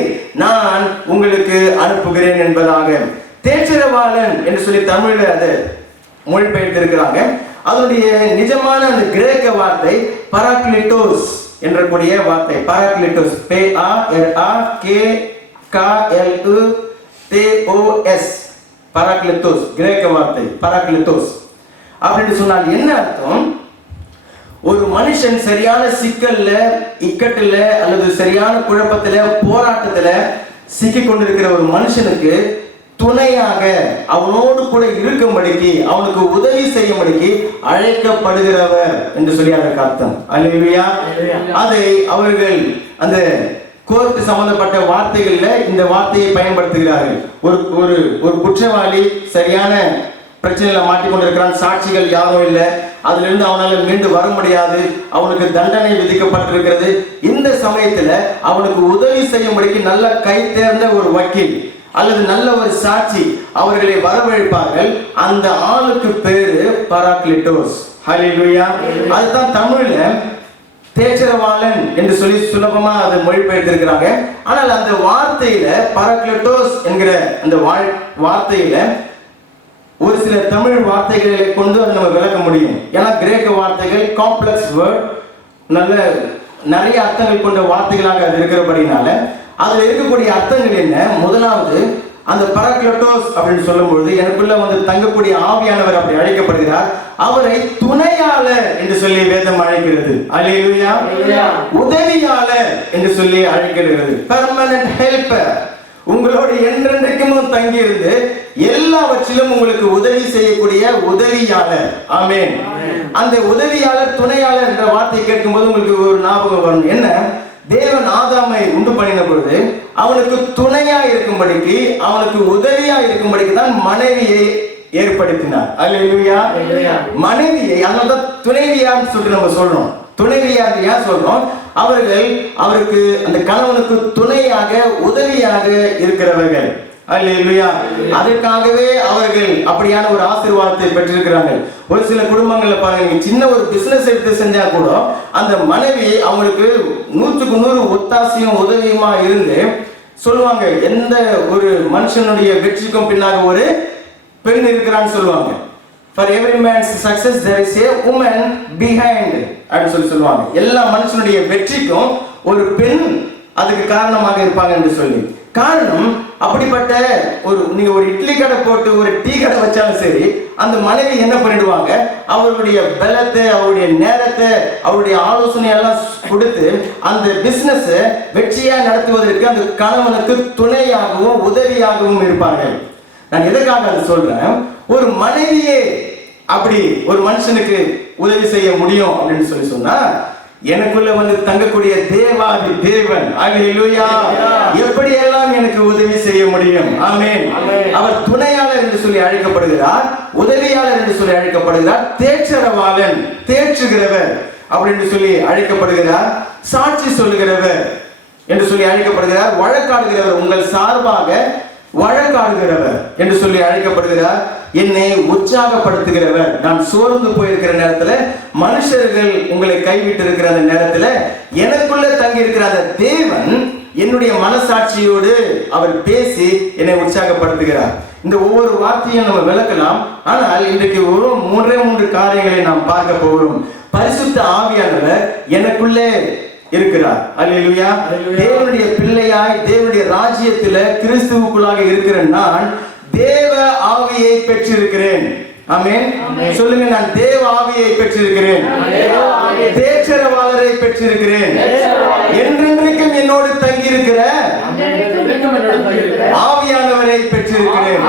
நான் உங்களுக்கு அனுப்புகிறேன் என்பதாக. தேற்றரவாளன் என்று சொல்லி தமிழ்ல அதை மொழிபெயர்த்திருக்கிறாங்க. அதனுடைய நிஜமான அந்த கிரேக்க வார்த்தை பராக்லிட்டோஸ் என்ற கூடிய வார்த்தை. பராக்லிட்டோஸ், PARAKLETOS, பராக்லிட்டோஸ் கிரேக்க வார்த்தை. பராக்லிட்டோஸ் அப்படின்னு சொன்னால் என்ன அர்த்தம்? ஒரு மனுஷன் சரியான சிக்கல்ல, இக்கட்டுல அல்லது சரியான குழப்பத்துல, போராட்டத்துல சிக்கி கொண்டிருக்கிற ஒரு மனுஷனுக்கு துணையாக அவனோடு கூட இருக்கும்படிக்கு, அவனுக்கு உதவி செய்யும்படிக்கு அழைக்கப்படுகிறவர் என்று சொல்லி அதற்கு அர்த்தம். அல்லேலூயா. அதை அவர்கள் அந்த கோர்ட்டு சம்பந்தப்பட்ட வார்த்தைகள்ல இந்த வார்த்தையை பயன்படுத்துகிறார்கள். ஒரு குற்றவாளி சரியான பிரச்சனையில மாட்டிக்கொண்டிருக்கிறான், சாட்சிகள் யாரும் இல்லை, அதுல இருந்து அவனால மீண்டு வர முடியாது, அவனுக்கு தண்டனை விதிக்கப்பட்டிருக்கிறது. இந்த சமயத்துல அவனுக்கு உதவி செய்யும்படிக்கு நல்ல கை தேர்ந்த ஒரு வக்கீல் அல்லது நல்ல ஒரு சாட்சி அவர்களை வரவழைப்பார்கள். அந்த ஆளுக்கு பேரு பராக்லிட்டோஸ். ஹல்லேலூயா. அதுதான் தமிழ்ல தேற்றரவாளன் என்று சொல்லி சுலபமா அதை மொழிபெயர்த்திருக்கிறாங்க. ஆனால் அந்த வார்த்தையில, பராக்லிட்டோஸ் என்கிற அந்த வார்த்தையில ஒரு சில தமிழ் வார்த்தைகளை கொண்டு அதை நம்ம விளக்க முடியும். ஏன்னா கிரேக்க வார்த்தைகள் காம்ப்ளெக்ஸ் வேர்ட், நிறைய அர்த்தங்கள் கொண்ட வார்த்தைகளாக அது இருக்கிறபடினால அதுல இருக்கக்கூடிய அர்த்தங்கள் என்ன? முதலாவது, அந்த பராக்லிட்டோஸ் அப்படின்னு சொல்லும் பொழுது எனக்குள்ள வந்து தங்கக்கூடிய ஆவியானவர் அப்படி அழைக்கப்படுகிறார். அவரை துணையாளர் என்று சொல்லி வேதம் அழைக்கிறது. அல்லேலூயா. உதவியாளர் என்று சொல்லி அழைக்கிறது. பெர்மனன்ட் ஹெல்பர், உங்களோட என்றென்றைக்கும் தங்கி இருந்து எல்லாவற்றிலும் உங்களுக்கு உதவி செய்யக்கூடிய உதவியாளர். ஆமென். அந்த உதவியாளர், துணையாளர் என்ற வார்த்தை கேட்கும் போது உங்களுக்கு ஒரு ஞாபகம் வரும். என்ன? தேவன் ஆதாமை உண்டு பண்ணின பொழுது அவனுக்கு துணையா இருக்கும்படிக்கு, அவனுக்கு உதவியா இருக்கும்படிக்கு தான் மனைவியை ஏற்படுத்தினார். அல்லேலூயா. மனைவியை, அதனால துணைவியான்னு சொல்லிட்டு நம்ம சொல்றோம். துணைவியாக ஏன் சொல்றோம்? அவர்கள் அவருக்கு, அந்த கணவனுக்கு துணையாக, உதவியாக இருக்கிறவர்கள். அல்லேலூயா. அதற்காகவே அவர்கள் அப்படியான ஒரு ஆசீர்வாதத்தை பெற்றிருக்கிறார்கள். ஒரு சில குடும்பங்கள்ல பாருங்க, சின்ன ஒரு பிசினஸ் எடுத்து செஞ்சா கூட அந்த மனைவி அவங்களுக்கு 100க்கு 100 ஒத்தாசையும் உதவியுமா இருந்து சொல்லுவாங்க, எந்த ஒரு மனுஷனுடைய வெற்றிக்கும் பின்னாக ஒரு பெண் இருக்கிறான்னு சொல்லுவாங்க. For every man's success there is a woman behind அப்படின்னு சொல்லுவாங்க. எல்லா மனுஷனுடைய வெற்றிக்கும் ஒரு பெண் அதுக்கு காரணமாக இருப்பாங்க என்று சொல்லி. காரணம், அப்படிப்பட்ட நீங்க ஒரு இட்லி கடை போட்டு ஒரு டீ கடை வச்சாலும் சரி, அந்த மனைவி என்ன பண்ணிடுவாங்க, அவருடைய பலத்தை, அவருடைய நேரத்தை, அவருடைய ஆலோசனை எல்லாம் கொடுத்து அந்த பிசினஸ் வெற்றியா நடத்துவதற்கு அந்த கணவனுக்கு துணையாகவும் உதவியாகவும் இருப்பார்கள். நான் எதற்காக அதை சொல்றேன், ஒரு மனைவியே அப்படி ஒரு மனுஷனுக்கு உதவி செய்ய முடியும் அப்படின்னு சொன்னா, எனக்குள்ள வந்து தங்கக்கூடிய தேவாதி தேவன் அல்லேலூயா எப்படி எல்லாம் எனக்கு உதவி செய்ய முடியும். ஆமென். அவர் துணையாளர் என்று சொல்லி அழைக்கப்படுகிறார், உதவியாளர் என்று சொல்லி அழைக்கப்படுகிறார், தேற்றரவாளன், தேற்றுகிறவர் அப்படின்னு சொல்லி அழைக்கப்படுகிறார், சாட்சி சொல்லுகிறவர் என்று சொல்லி அழைக்கப்படுகிறார், வழக்காடுகிறவர், உங்கள் சார்பாக வழக்காடுகிறவர் என்று சொல்லி அழைக்கப்படுகிறார், என்னை உற்சாகப்படுத்துகிறவர். நான் சோர்ந்து போயிருக்கிற நேரத்துல, மனுஷர்கள் உங்களை கைவிட்டு இருக்கிற அந்த நேரத்துல, எனக்குள்ள தங்கி இருக்கிற அந்த தேவன் என்னுடைய மனசாட்சியோடு அவர் பேசி என்னை உற்சாகப்படுத்துகிறார். இந்த ஒவ்வொரு வார்த்தையும் நம்ம விளக்கலாம். ஆனால் இன்றைக்கு ஒரு 3 காரியங்களை நாம் பார்க்க போகிறோம். பரிசுத்த ஆவியானவர் எனக்குள்ளே இருக்கிறார். அல்லேலூயா. தேவனுடைய பிள்ளையாய் தேவனுடைய ராஜ்யத்தில் கிறிஸ்துவுக்குள்ளாக இருக்கிற நான் தேவ ஆவியை பெற்றிருக்கிறேன். ஆமென். சொல்லுங்க, நான் தேவ ஆவியை பெற்றிருக்கிறேன், தேற்றரவாளரை பெற்றிருக்கிறேன், என்றென்றைக்கும் என்னோடு தங்கி இருக்கிற ஆவியானவரை பெற்றிருக்கிறேன்.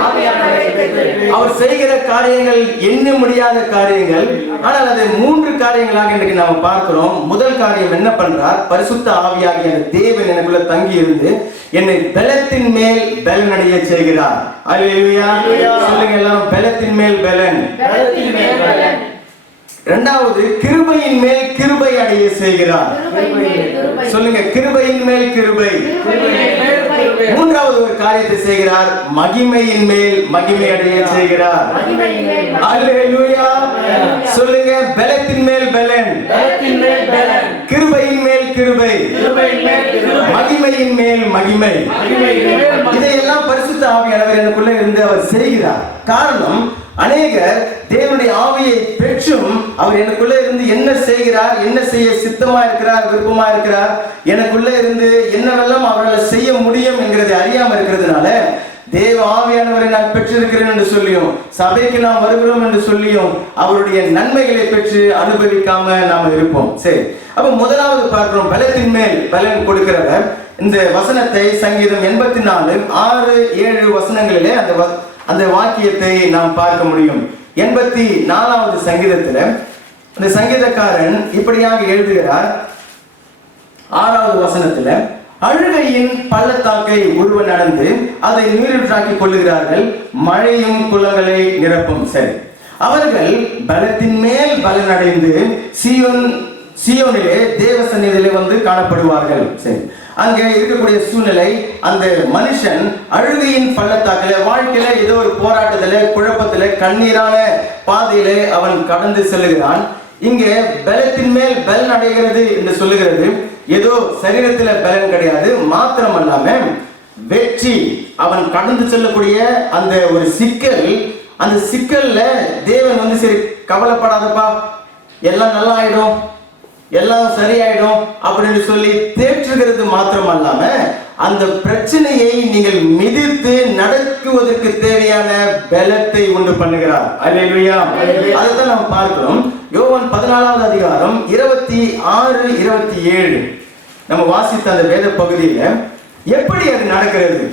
அவர் செய்கிற காரியங்கள் எண்ண முடியாத காரியங்கள். ஆனால் அதை 3 காரியங்களாக இன்றைக்கு நாம பார்க்கிறோம். முதல் காரியம் என்ன பண்றார், பரிசுத்த ஆவியாகிய தேவன் எனக்குள்ள தங்கி இருந்து என்னை பலத்தின் மேல் பலனடைய செய்கிறார். அல்லேலூயா. சொல்லுங்க எல்லாம், பலத்தின் மேல் பலன். இரண்டாவது, கிருபையின் மேல் கிருபை அடைய செய்கிறார். சொல்லுங்க, கிருபையின் மேல் கிருபை. மூன்றாவது ஒரு காரியத்தை செய்கிறார், மகிமையின் மேல் மகிமை அடைய செய்கிறார். அல்லேலூயா. சொல்லுங்க, பலத்தின் மேல் பலன், கிருபையின் மேல் கிருபை, மகிமையின் மேல் மகிமை. இதையெல்லாம் பரிசுத்த ஆவியானவர் எனக்குள்ள இருந்து அவர் செய்கிறார். காரணம், அநேகர் தேவனுடைய ஆவியை பெற்றும் அவர் எனக்குள்ள இருந்து என்ன செய்கிறார், என்ன செய்ய சித்தமா இருக்கிறார், விருப்பமா இருக்கிறார், எனக்குள்ள இருந்து என்னவெல்லாம் அவரால் செய்ய முடியும் என்கிறதை அறியாம இருக்கிறதுனால, தேவ ஆவியானவரை நான் பெற்றிருக்கிறேன் என்று சொல்லியும், சபைக்கு நாம் வருகிறோம் என்று சொல்லியும், அவருடைய நன்மைகளை பெற்று அனுபவிக்காம நாம் இருப்போம். சரி, அப்ப முதலாவது பார்க்கிறோம், பலத்தின் மேல் பலன் கொடுக்கிறவர். இந்த வசனத்தை சங்கீதம் 84 6, 7 வசனங்களிலே அந்த வாக்கியத்தை நாம் பார்க்க முடியும். 84வது சங்கீதத்துல இந்த சங்கீதக்காரன் இப்படியாக எழுதுகிறார். 6வது வசனத்துல, அழுகையின் பள்ளத்தாக்கை ஒருவன் நடந்து அதை நீரூற்றாக்கி கொள்ளுகிறார்கள், மழையும் குளங்களை நிரப்பும். சரி, அவர்கள் பலத்தின் மேல் பலன் அடைந்து சீயோனிலே தேவ சந்நிதியிலே வந்து காணப்படுவார்கள். சரி, அங்கே இருக்கக்கூடிய சூழ்நிலை, அந்த மனுஷன் அழுகையின் பள்ளத்தாக்கில, வாழ்க்கையில ஏதோ ஒரு போராட்டத்தில, குழப்பத்தில, கண்ணீரான பாதையில அவன் கடந்து செல்லுகிறான். இங்கே பலத்தின் மேல் பலன் அடைகிறது என்று சொல்லுகிறது. ஏதோ சரீரத்துல பலன் கிடையாது, மாத்திரமல்லாம வெற்றி. அவன் கடந்து செல்லக்கூடிய அந்த ஒரு சிக்கல், அந்த சிக்கல்ல தேவன் வந்து, சரி கவலைப்படாதப்பா, எல்லாம் நல்லா ஆயிடும், எல்லாம் சரியாயிடும் அப்படின்னு சொல்லி தேற்றுகிறது மாத்திரமல்லாம, அந்த பிரச்சனையை நீங்கள் மிதித்து நடக்குவதற்கு தேவையான பலத்தை உண்டு பண்ணுகிறார். அல்லேலூயா. அதைத்தான் நாம் பார்க்கிறோம். யோவான் 14வது அதிகாரம் 26, 27 நம்ம வாசித்த அந்த வேத பகுதியில எப்படி அது நடக்கிறது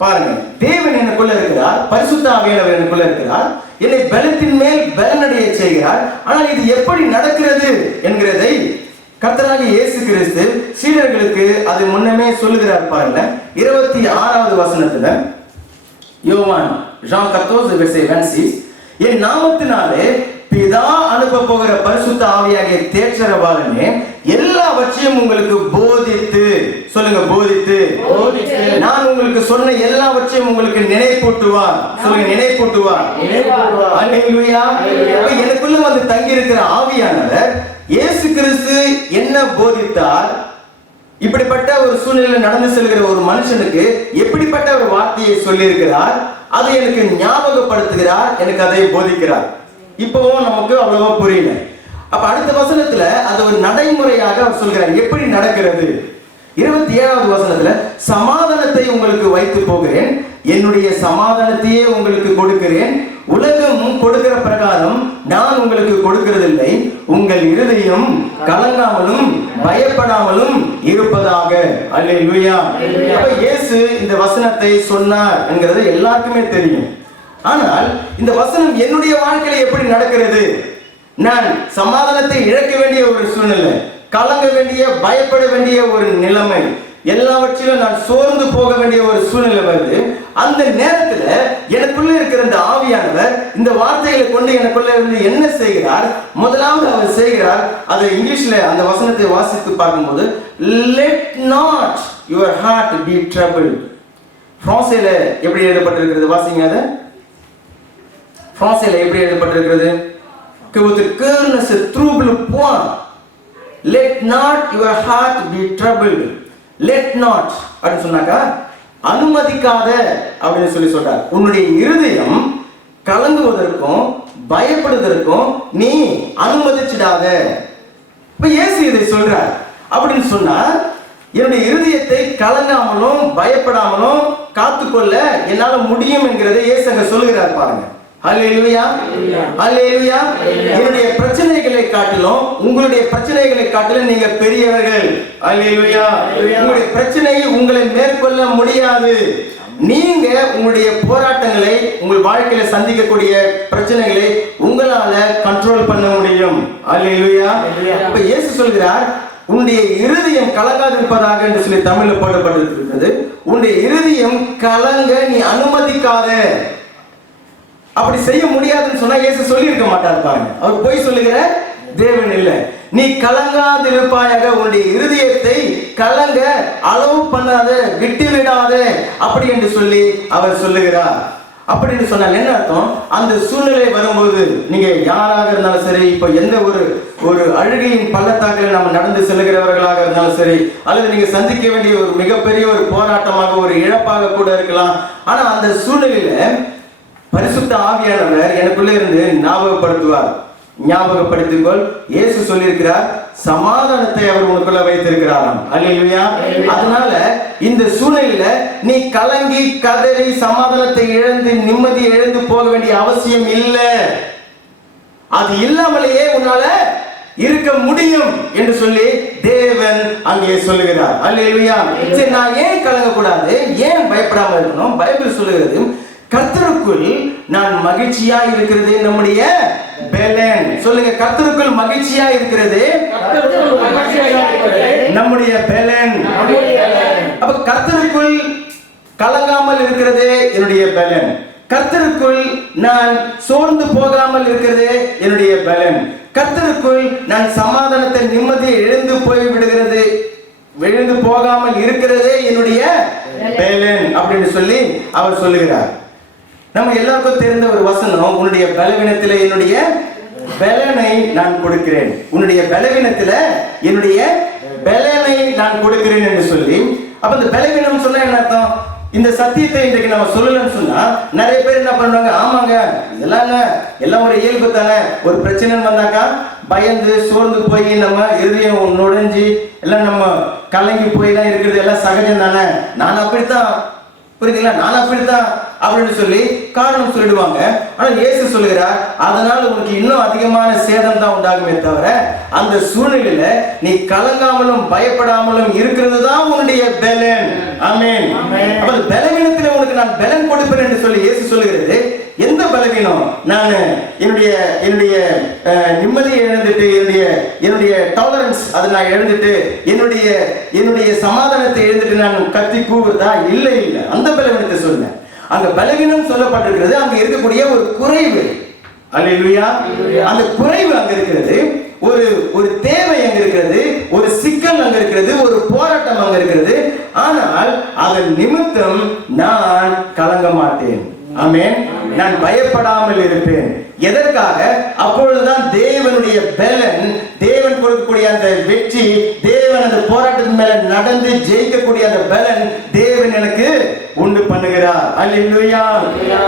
பாருங்க. தேவன் எனக்குள்ள இருக்கிறார், பரிசுத்த ஆவியானவர் எனக்குள்ள இருக்கிறார், என்னை பலத்தின் மேல் பலனடைய செய்கிறார். ஆனால் இது எப்படி நடக்கிறது என்கிறதை கர்த்தராகிய இயேசு கிறிஸ்து சீடர்களுக்கு அது முன்னமே சொல்லுகிறார். பாருங்க, 26வது வசனத்துல, யோவான் Jean 14 verset 26, என் நாமத்தினாலே பிதா அனுப்ப போகிற பரிசுத்த ஆவியாகிய தேற்றரவாளனே எல்லாவற்றையும் உங்களுக்கு போதித்து, சொல்லுங்க போதித்து, நான் உங்களுக்கு சொன்ன எல்லாவற்றையும் உங்களுக்கு நினைப்பூட்டுவார். சொல்லுங்க நினைப்பூட்டுவார். அல்லேலூயா. எனக்குள்ள வந்து தங்கி இருக்கிற ஆவியானவர் இயேசு கிறிஸ்து என்ன போதித்தார், இப்படிப்பட்ட ஒரு சூழ்நிலையில் நடந்து செல்கிற ஒரு மனுஷனுக்கு எப்படிப்பட்ட ஒரு வார்த்தையை சொல்லி இருக்கிறார், அதை எனக்கு ஞாபகப்படுத்துகிறார், எனக்கு அதை போதிக்கிறார். இப்பவும் நமக்கு அவ்வளவா புரியல. அப்ப அடுத்த வசனத்துல அது ஒரு நடைமுறையாக அவர் சொல்கிறார். எப்படி நடக்கிறது, 27வது வசனத்துல சமாதானத்தை உங்களுக்கு வைத்து போகிறேன், என்னுடைய சமாதானத்தையே உங்களுக்கு கொடுக்கிறேன், உலகம் கொடுக்கிற பிரகாரம் நான் உங்களுக்கு கொடுக்கிறதில்லை, உங்கள் இருதயம் கலங்காமலும் பயப்படாமலும் இருப்பதாக. அல்லேலூயா. அப்ப இயேசு இந்த வசனத்தை சொன்னார் என்கிறது எல்லாருக்குமே தெரியும். ஆனால் இந்த வசனம் என்னுடைய வாழ்க்கையில எப்படி நடக்கிறது? நான் சமாதானத்தை இழக்க வேண்டிய ஒரு சூழ்நிலை, கலங்க வேண்டிய பயப்பட வேண்டிய ஒரு நிலைமை, எல்லாவற்றிலும் நான் சோர்ந்து போக வேண்டிய ஒரு சூழ்நிலை வருது. அந்த நேரத்துல எனக்குள்ள இருக்கிற இந்த ஆவியானவர் இந்த வார்த்தைகளை கொண்டு எனக்குள்ள இருந்து என்ன செய்கிறார்? முதலாவது அவர் செய்கிறார், அதை இங்கிலீஷ்ல அந்த வசனத்தை வாசித்து பார்க்கும்போது, let not your heart be troubled. பிரான்சில எப்படி எழுதப்பட்டிருக்கிறது? வாசிங்க அதை. பிரான்சில எப்படி எழுதப்பட்டிருக்கிறது? que votre cœur ne se trouble point. Let not your heart be troubled. Let not அப்படின்னு சொன்னாக்கா அனுமதிக்காத அப்படின்னு சொல்லி சொல்றார். உன்னுடைய இருதயம் கலங்குவதற்கும் பயப்படுவதற்கும் நீ அனுமதிச்சிடாத. இப்ப இயேசு இதை சொல்றார். அப்படின்னு சொன்னா என்னுடைய இருதயத்தை கலங்காமலும் பயப்படாமலும் காத்துக்கொள்ள என்னால முடியும் என்கிறதை இயேசு அங்க சொல்லுகிறார் பாருங்க. அல்லேலூயா, அல்லேலூயா. என்னுடைய பிரச்சனைகளை காட்டிலும் உங்களுடைய பிரச்சனைகளை காட்டிலும் நீங்க பெரியவர்கள். அல்லேலூயா. உங்களுடைய பிரச்சனையை உங்களை மேற்கொள்ள முடியாது. நீங்க உங்களுடைய போராட்டங்களை, உங்கள் வாழ்க்கையில சந்திக்கக்கூடிய பிரச்சனைகளை உங்களால கண்ட்ரோல் பண்ண முடியும். அல்லேலூயா. இப்ப இயேசு சொல்கிறார், உன்னுடைய இருதயம் கலங்காதிருப்பதாக என்று சொல்லி தமிழ்ல போடப்பட்டிருக்கிறது. உன்னுடைய இருதயம் கலங்க நீ அனுமதிக்காத. அப்படி செய்ய முடியாதுன்னு சொன்னா இயேசு சொல்லி இருக்க மாட்டார் பாருங்க. அவர் போய் சொல்லுகிற தேவன் இல்லை. நீ கலங்காதிருப்பாயாக, உன்னுடைய இருதயத்தை கலங்க அளவு பண்ணாத, விட்டு விடாத அப்படி என்று சொல்லி அவர் சொல்லுகிறார். அப்படின்னு சொன்னால் என்ன அர்த்தம்? அந்த சூழ்நிலை வரும்போது நீங்க யாராக இருந்தாலும் சரி, இப்ப எந்த ஒரு அழுகையின் பள்ளத்தாக்கில் நம்ம நடந்து செல்கிறவர்களாக இருந்தாலும் சரி, அல்லது நீங்க சந்திக்க வேண்டிய ஒரு மிகப்பெரிய ஒரு போராட்டமாக, ஒரு இழப்பாக கூட இருக்கலாம். ஆனா அந்த சூழ்நிலையில பரிசுத்த ஆவியானவர் எனக்குள்ளே இருந்து ஞாபகப்படுத்துவார். ஞாபகப்படுத்திக்கொள், இயேசு சொல்லியிருக்கிறார், சமாதானத்தை அவர் உனக்குள்ள வைத்திருக்கிறாராம். அல்லேலூயா. அதனால இந்த சூழ்நிலையில நீ கலங்கி கதறி சமாதானத்தை இழந்து நிம்மதியை இழந்து போக வேண்டிய அவசியம் இல்லை. அது இல்லாமலேயே உன்னால இருக்க முடியும் என்று சொல்லி தேவன் அங்கே சொல்லுகிறார். அல்லேலூயா. சரி, நான் ஏன் கலங்க கூடாது, ஏன் பயப்படாம இருக்கணும்? பைபிள் சொல்லுகிறது, கர்த்தருக்குள் நான் மகிழ்ச்சியா இருக்கிறது நம்முடைய பெலன். சொல்லுங்க, கர்த்தருக்குள் மகிழ்ச்சியா இருக்கிறது நம்முடைய பெலன். அப்ப கர்த்தருக்குள் கலங்காமல் இருக்கிறது என்னுடைய பெலன். கர்த்தருக்குள் நான் சோர்ந்து போகாமல் இருக்கிறது என்னுடைய பெலன். கர்த்தருக்குள் நான் சமாதானத்தை நிம்மதியை எழுந்து போய் விடுகிறது, எழுந்து போகாமல் இருக்கிறதே என்னுடைய பெலன் அப்படின்னு சொல்லி அவர் சொல்லுகிறார். நம்ம எல்லாருக்கும் தெரிந்த ஒரு வசனம், உன்னுடைய பலவீனத்திலே என்னுடைய பலனை நான் கொடுக்கிறேன். உன்னுடைய பலவீனத்தில என்னுடைய பலனை நான் கொடுக்கிறேன் என்று சொல்லி, அப்ப இந்த பலவீனம் சொன்னா என்ன அர்த்தம்? இந்த சத்தியத்தை இன்றைக்கு நம்ம சொல்லலன்னு சொன்னா நிறைய பேர் என்ன பண்ணுவாங்க, ஆமாங்க இதெல்லாம் எல்லாம் ஒரு இயல்பு தானே, ஒரு பிரச்சனை வந்தாக்கா பயந்து சோர்ந்து போய் நம்ம இருதயம் நுழைஞ்சி எல்லாம் நம்ம கலங்கி போய் தான் இருக்கிறது எல்லாம் சகஜம் தானே, நான் அப்படித்தான், புரியுதுங்களா, நான் அப்படித்தான் அப்படின்னு சொல்லி காரணம் சொல்லிடுவாங்க. ஆனா இயேசு சொல்லுகிறார், அதனால உனக்கு இன்னும் அதிகமான சேதம் தான் உண்டாகுமே தவிர அந்த சூழ்நிலையில நீ கலங்காமலும் பயப்படாமலும் இருக்கிறது தான் உன்னுடைய பலன். ஆமென். அப்ப பலவீனத்திலே உனக்கு நான் பலன் கொடுப்பேன் என்று சொல்லி இயேசு சொல்லுகிறது. எந்த பலவீனம்? நான் என்னுடைய நிம்மதியை இழந்துட்டு, என்னுடைய டாலரன்ஸ் அதை நான் இழந்துட்டு, என்னுடைய சமாதானத்தை இழந்துட்டு நான் கத்தி கூவுறதா? இல்லை, அந்த பலவீனத்தை சொல்லுங்க. அங்க பலவீனம் சொல்லப்பட்டிருக்கிறது, அங்க இருக்கக்கூடிய ஒரு குறைவு. அல்லேலூயா. அந்த குறைவு அங்க இருக்கிறது, ஒரு தேவை அங்க இருக்கிறது, ஒரு சிக்கல் அங்க இருக்கிறது, ஒரு போராட்டம் அங்க இருக்கிறது. ஆனால் அதன் நிமித்தம் நான் கலங்க மாட்டேன். ஆமென். நான் பயப்படாமல் இருப்பேன். எதற்காக? அப்பொழுதுதான் தேவனுடைய பலன், தேவன் கொடுக்கக்கூடிய அந்த வெற்றி, தேவன் அந்த போராட்டத்தின் மேல நடந்து ஜெயிக்கக்கூடிய அந்த பலன் தேவன் எனக்கு உண்டு பண்ணுகிறார். அல்லேலூயா.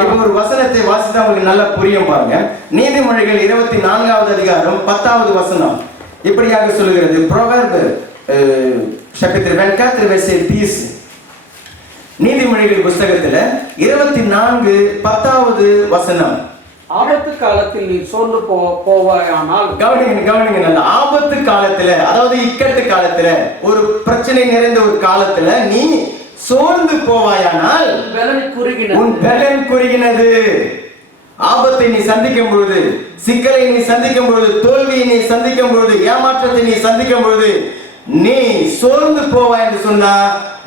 இப்போ ஒரு வசனத்தை வாசித்தா உங்களுக்கு நல்லா புரியும் பாருங்க. நீதிமொழிகள் 24வது அதிகாரம் 10வது வசனம் இப்படியாக சொல்லுகிறது. Proverb chapitre 24 verset 10. நீதிமொழிகள் புத்தகத்துல 24:10 வசனம். ஆபத்து காலத்தில் நீ சோர்ந்து போவாயானால், கவனிங்க நல்ல. ஆபத்து காலத்துல, அதாவது இக்கட்டு காலத்துல, ஒரு பிரச்சனை நிறைந்த ஒரு காலத்துல நீ சோர்ந்து போவாயானால் உன் பலன் குறுகினது. ஆபத்தை நீ சந்திக்கும் பொழுது, சிக்கலை நீ சந்திக்கும் பொழுது, தோல்வியை நீ சந்திக்கும் பொழுது, ஏமாற்றத்தை நீ சந்திக்கும் பொழுது நீ சோர்ந்து போவாய் என்று சொன்னா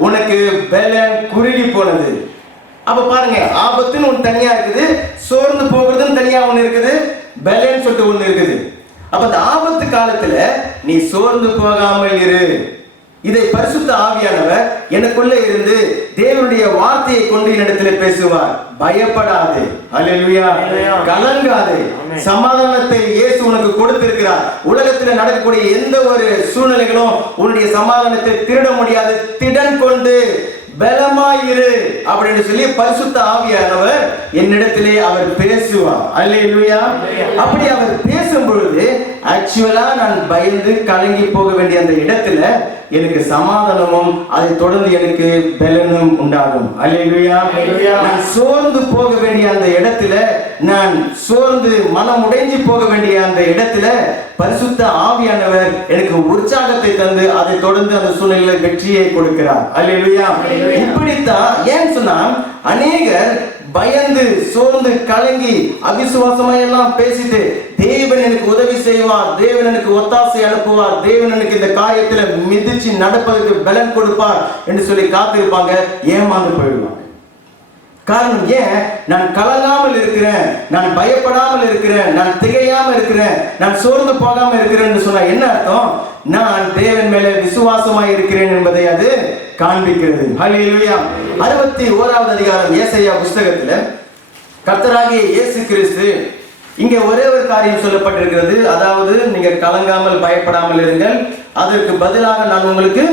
உனக்கு பலன் குறுகி போனது. அப்ப பாருங்க, ஆபத்துன்னு ஒன்று தனியா இருக்குது, சோர்ந்து போகிறதுன்னு தனியா ஒண்ணு இருக்குது, பலன் சொல்லிட்டு ஒண்ணு இருக்குது. அப்ப அந்த ஆபத்து காலத்துல நீ சோர்ந்து போகாமல் இரு. இதை பரிசுத்த ஆவியானவர் எனக்குள்ள இருந்து தேவனுடைய வார்த்தையை கொண்டு என்னிடத்துல பேசுவார். பயப்படாதே, அல்லேலூயா, கலங்காதே, சமாதானத்தை இயேசு உனக்கு கொடுத்திருக்கிறார். உலகத்துல நடக்கக்கூடிய எந்த ஒரு சூழ்நிலைகளும் உன்னுடைய சமாதானத்தை திருட முடியாது. திடன் கொண்டு பலமாயிரு அப்படின்னு சொல்லி பரிசுத்த ஆவியானவர் என்னிடத்திலே அவர் பேசுவார். அல்லேலூயா. அப்படி அவர் பேசும் பொழுது ஆக்சுவலா நான் பயந்து கலங்கி போக வேண்டிய அந்த இடத்துல எனக்கு சமாதானமும் அதை தொடர்ந்து எனக்கு பலனும் உண்டாகும். அல்லேலூயா. நான் சோர்ந்து போக வேண்டிய அந்த இடத்துல, நான் சோர்ந்து மனம் உடைஞ்சு போக வேண்டிய அந்த இடத்துல பரிசுத்த ஆவியானவர் எனக்கு உற்சாகத்தை தந்து அதை தொடர்ந்து அந்த சூழ்நிலையில வெற்றியை கொடுக்கிறார். அல்லேலூயா. இப்படித்தான் ஏன் சொன்னா அநேகர் பயந்து சோர்ந்து கலங்கி அவிசுவாசமா எல்லாம் பேசிட்டு தேவன் எனக்கு உதவி செய்வார், தேவன் எனக்கு ஒத்தாசை அனுப்புவார், தேவன் எனக்கு இந்த காரியத்துல மிதிச்சு நடப்பதற்கு பலன் கொடுப்பார் என்று சொல்லி காத்திருப்பாங்க. ஏமாந்து போயிடுவாங்க. காரணம் ஏன்? நான் கலங்காமல் இருக்கிறேன், நான் பயப்படாமல் இருக்கிறேன், நான் திகையாம இருக்கிறேன், நான் சோர்ந்து போகாம இருக்கிறேன் சொன்னா என்ன அர்த்தம்? நான் தேவன் மேல விசுவாசமாய் இருக்கிறேன் என்பதை அது காண்பிக்கிறது. ஹல்லேலூயா. 61வது அதிகாரம் ஏசாயா புத்தகத்துல கர்த்தராகிய இயேசு கிறிஸ்து இங்க ஒரே ஒரு காரியம் சொல்லப்பட்டிருக்கிறது. அதாவது நீங்க கலங்காமல் பயப்படாமல் இருங்கள், அதற்கு பதிலாக நான் உங்களுக்கு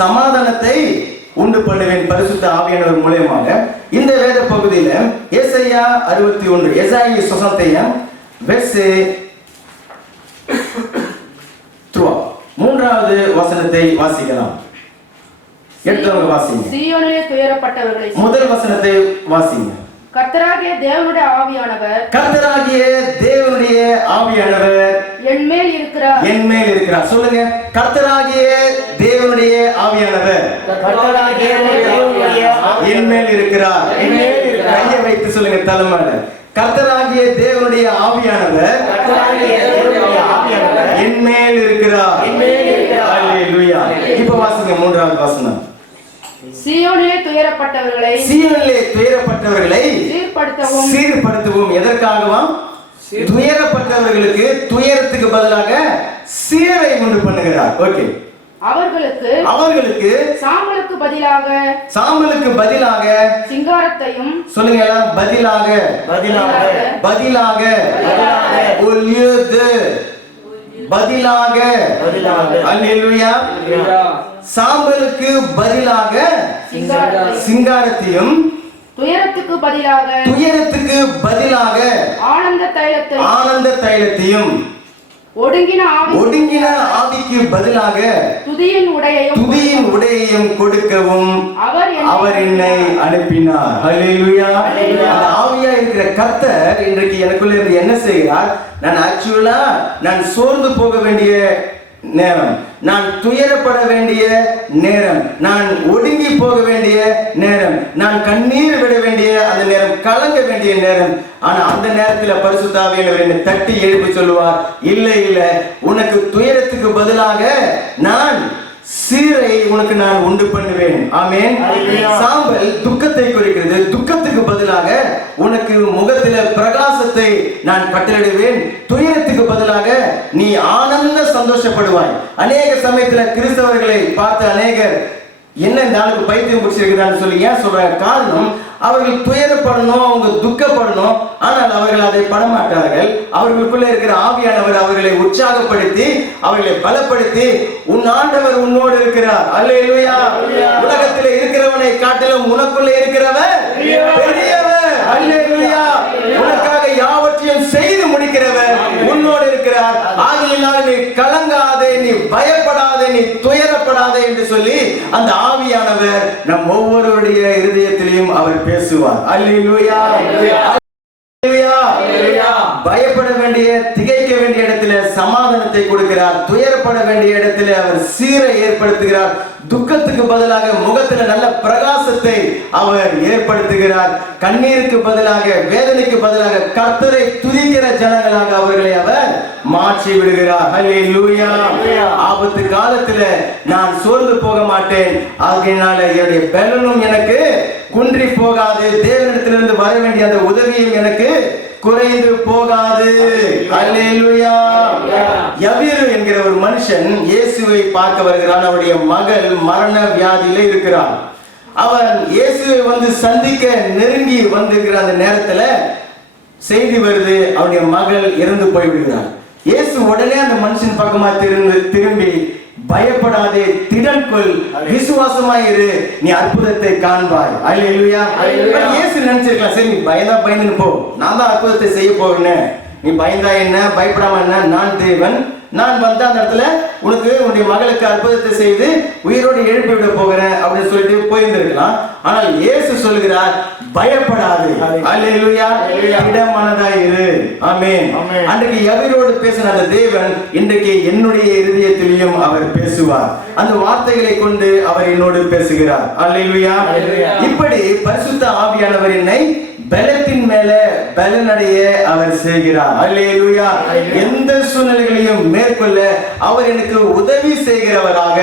சமாதானத்தை உண்டு பண்ணுவேன் பரிசுத்த ஆவியானவர் மூலமாக. இந்த வேத பகுதியில ஏசாயா 61 ஏசாயா 61 verset 3 மூன்றாவது வசனத்தை வாசிக்கலாம். எடுத்தவங்க வாசிங்க. சீயோனிலே துயரப்பட்டவர்களை முதல் வசனத்தை வாசிங்க. கர்த்தராகிய தேவனுடைய ஆவியானவர், கர்த்தராகிய தேவனுடைய ஆவியானவர் என்மேல் இருக்கிறார். என்மேல் இருக்கிறார். சொல்லுங்க, கர்த்தராகிய தேவனுடைய ஆவியானவர் என்மேல் இருக்கிறார். கையை வைத்து சொல்லுங்க தலைமையில. கர்த்தராகிய தேவனுடைய ஆவியானவர் என்மேல் இருக்கிறார். அல்லேலூயா. இப்ப வாசிங்க மூன்றாவது வசனம். சீயோனிலே துயரப்பட்டவர்களை, சீயோனிலே துயரப்பட்டவர்களை சீர்படுத்தவும். எதற்காகவா? துயரப்பட்டவர்களுக்கு துயரத்துக்கு பதிலாக சீரை உண்டு பண்ணுகிறார். ஓகே. அவர்களுக்கு சாம்பலுக்கு பதிலாக சிங்காரத்தையும், சொல்லுங்க எல்லாம், பதிலாக அல்லேலூயா. சாம்பலுக்கு பதிலாக சிங்காரத்தையும், துயரத்துக்கு பதிலாக ஆனந்த தைலத்தையும், ஒடுங்கின ஆவிக்கு பதிலாக துதியின் உடையையும் கொடுக்கவும் அவர் என்னை அனுப்பினார். அல்லேலூயா. ஆவியா இருக்கிற கர்த்தர் இன்றைக்கு எனக்குள்ள இருந்து என்ன செய்கிறார்? நான் சோர்ந்து போக வேண்டிய நேரம், நான் துயரப்பட வேண்டிய நேரம், நான் ஒடுங்கி போக வேண்டிய நேரம், நான் கண்ணீர் விட வேண்டிய அந்த நேரம், கலங்க வேண்டிய நேரம். ஆனா அந்த நேரத்துல பரிசுத்த ஆவியானவர் என்னை தட்டி எழுப்பி சொல்லுவார், இல்லை, உனக்கு துயரத்துக்கு பதிலாக நான் சீரை உனக்கு நான் உண்டு பண்ணுவேன். ஆமென். சாம்பல் துக்கத்தை குறிக்கிறது. துக்கத்துக்கு பதிலாக உனக்கு முகத்தில பிரகாசத்தை நான் கட்டளையிடுவேன். துயரத்துக்கு பதிலாக நீ ஆனந்த சந்தோஷப்படுவாய். அநேக சமயத்துல கிறிஸ்தவர்களை பார்த்து அநேகர் என்ன இந்த ஆளுக்கு பைத்தியம் பிடிச்சிருக்குதான்னு சொல்லி ஏன் சொல்றாங்க? காரணம், அவர்கள் துயரப்படணும், அவங்க துக்கப்படணும், ஆனால் அவர்கள் அதை படமாட்டார்கள். அவர்களுக்குள்ள இருக்கிற ஆவியானவர் அவர்களை உற்சாகப்படுத்தி அவர்களை பலப்படுத்தி, உன் ஆண்டவர் உன்னோடு இருக்கிறார். அல்லேலூயா. உலகத்தில் இருக்கிறவனை காட்டிலும் உனக்குள்ள இருக்கிறவர் பெரியவர். அல்லேலூயா. உனக்காக யாவற்றையும் செய்து முடிக்கிறவர் உன்னோடு இருக்கிறார். ஆகையினால் நீ கலங்காதே, நீ பயப்படாதே, நீ துயரப்படாதே. பயப்படாதே என்று சொல்லி அந்த ஆவியானவர் நம் ஒவ்வொருவருடைய இருதயத்திலையும் அவர் பேசுவார். அல்லேலூயா. பயப்பட வேண்டிய, திகைக்க வேண்டிய இடத்துல சமாதானத்தை கொடுக்கிறார். துயரப்பட வேண்டிய இடத்துல அவர் சீரை ஏற்படுத்துகிறார். துக்கத்துக்கு பதிலாக முகத்துல நல்ல பிரகாசத்தை அவர் ஏற்படுத்துகிறார். கண்ணீருக்கு பதிலாக, வேதனைக்கு பதிலாக கர்த்தரை துதிக்கிற ஜனங்களாக அவர்களை அவர் மாற்றி விடுகிறார். ஹல்லேலூயா. ஆபத்து காலத்துல நான் சோர்ந்து போக மாட்டேன், ஆகையினால என்னுடைய பலனும் எனக்கு குன்றி போகாது, தேவனிடத்திலிருந்து வர வேண்டிய அந்த உதவியும் எனக்கு குறைந்து போகாது. அல்லேலூயா. யவீரு என்கிற ஒரு மனுஷன் இயேசுவை பார்க்க வருகிறான். அவருடைய மகள் மரண வியாதியில இருக்கிறான். அவன் இயேசுவை வந்து சந்திக்க நெருங்கி வந்திருக்கிற அந்த நேரத்துல செய்தி வருது, அவருடைய மகள் இறந்து போய்விடுகிறார். இயேசு உடனே அந்த மனுஷன் பக்கமா திரும்பி, பயப்படாதே, திடன் கொள், விசுவாசமாயிரு, நீ அற்புதத்தை காண்பாய். அல்லேலூயா. இயேசு நினைச்சிருக்கலாம், சரி நீ பயந்தா பயந்துன்னு போ, நான் தான் அற்புதத்தை செய்ய போறேன், நீ பயந்தா என்ன, பயப்படாம என்ன, நான் தேவன், நான் வந்து அந்த இடத்துல உனக்கு உன்னுடைய மகளுக்கு அற்புதத்தை செய்து உயிரோடு எழுப்பி விட போகிறேன் அப்படின்னு சொல்லிட்டு போயிருந்திருக்கலாம். ஆனால் இயேசு சொல்கிறார், பயப்படாது. அல்லேலூயா. திடமனதாய் இரு. ஆமென். அன்றைக்கு யவீரோடு பேசின அந்த தேவன் இன்றைக்கு என்னுடைய இருதயத்திலும் அவர் பேசுவார். அந்த வார்த்தைகளை கொண்டு அவர் என்னோடு பேசுகிறார். அல்லேலூயா. இப்படி பரிசுத்த ஆவியானவர் என்னை பலத்தின் மேல பலனடைய அவர் செய்கிறார். அல்லேலூயா. எந்த சூழ்நிலைகளையும் மேற்கொள்ள அவர் எனக்கு உதவி செய்கிறவராக,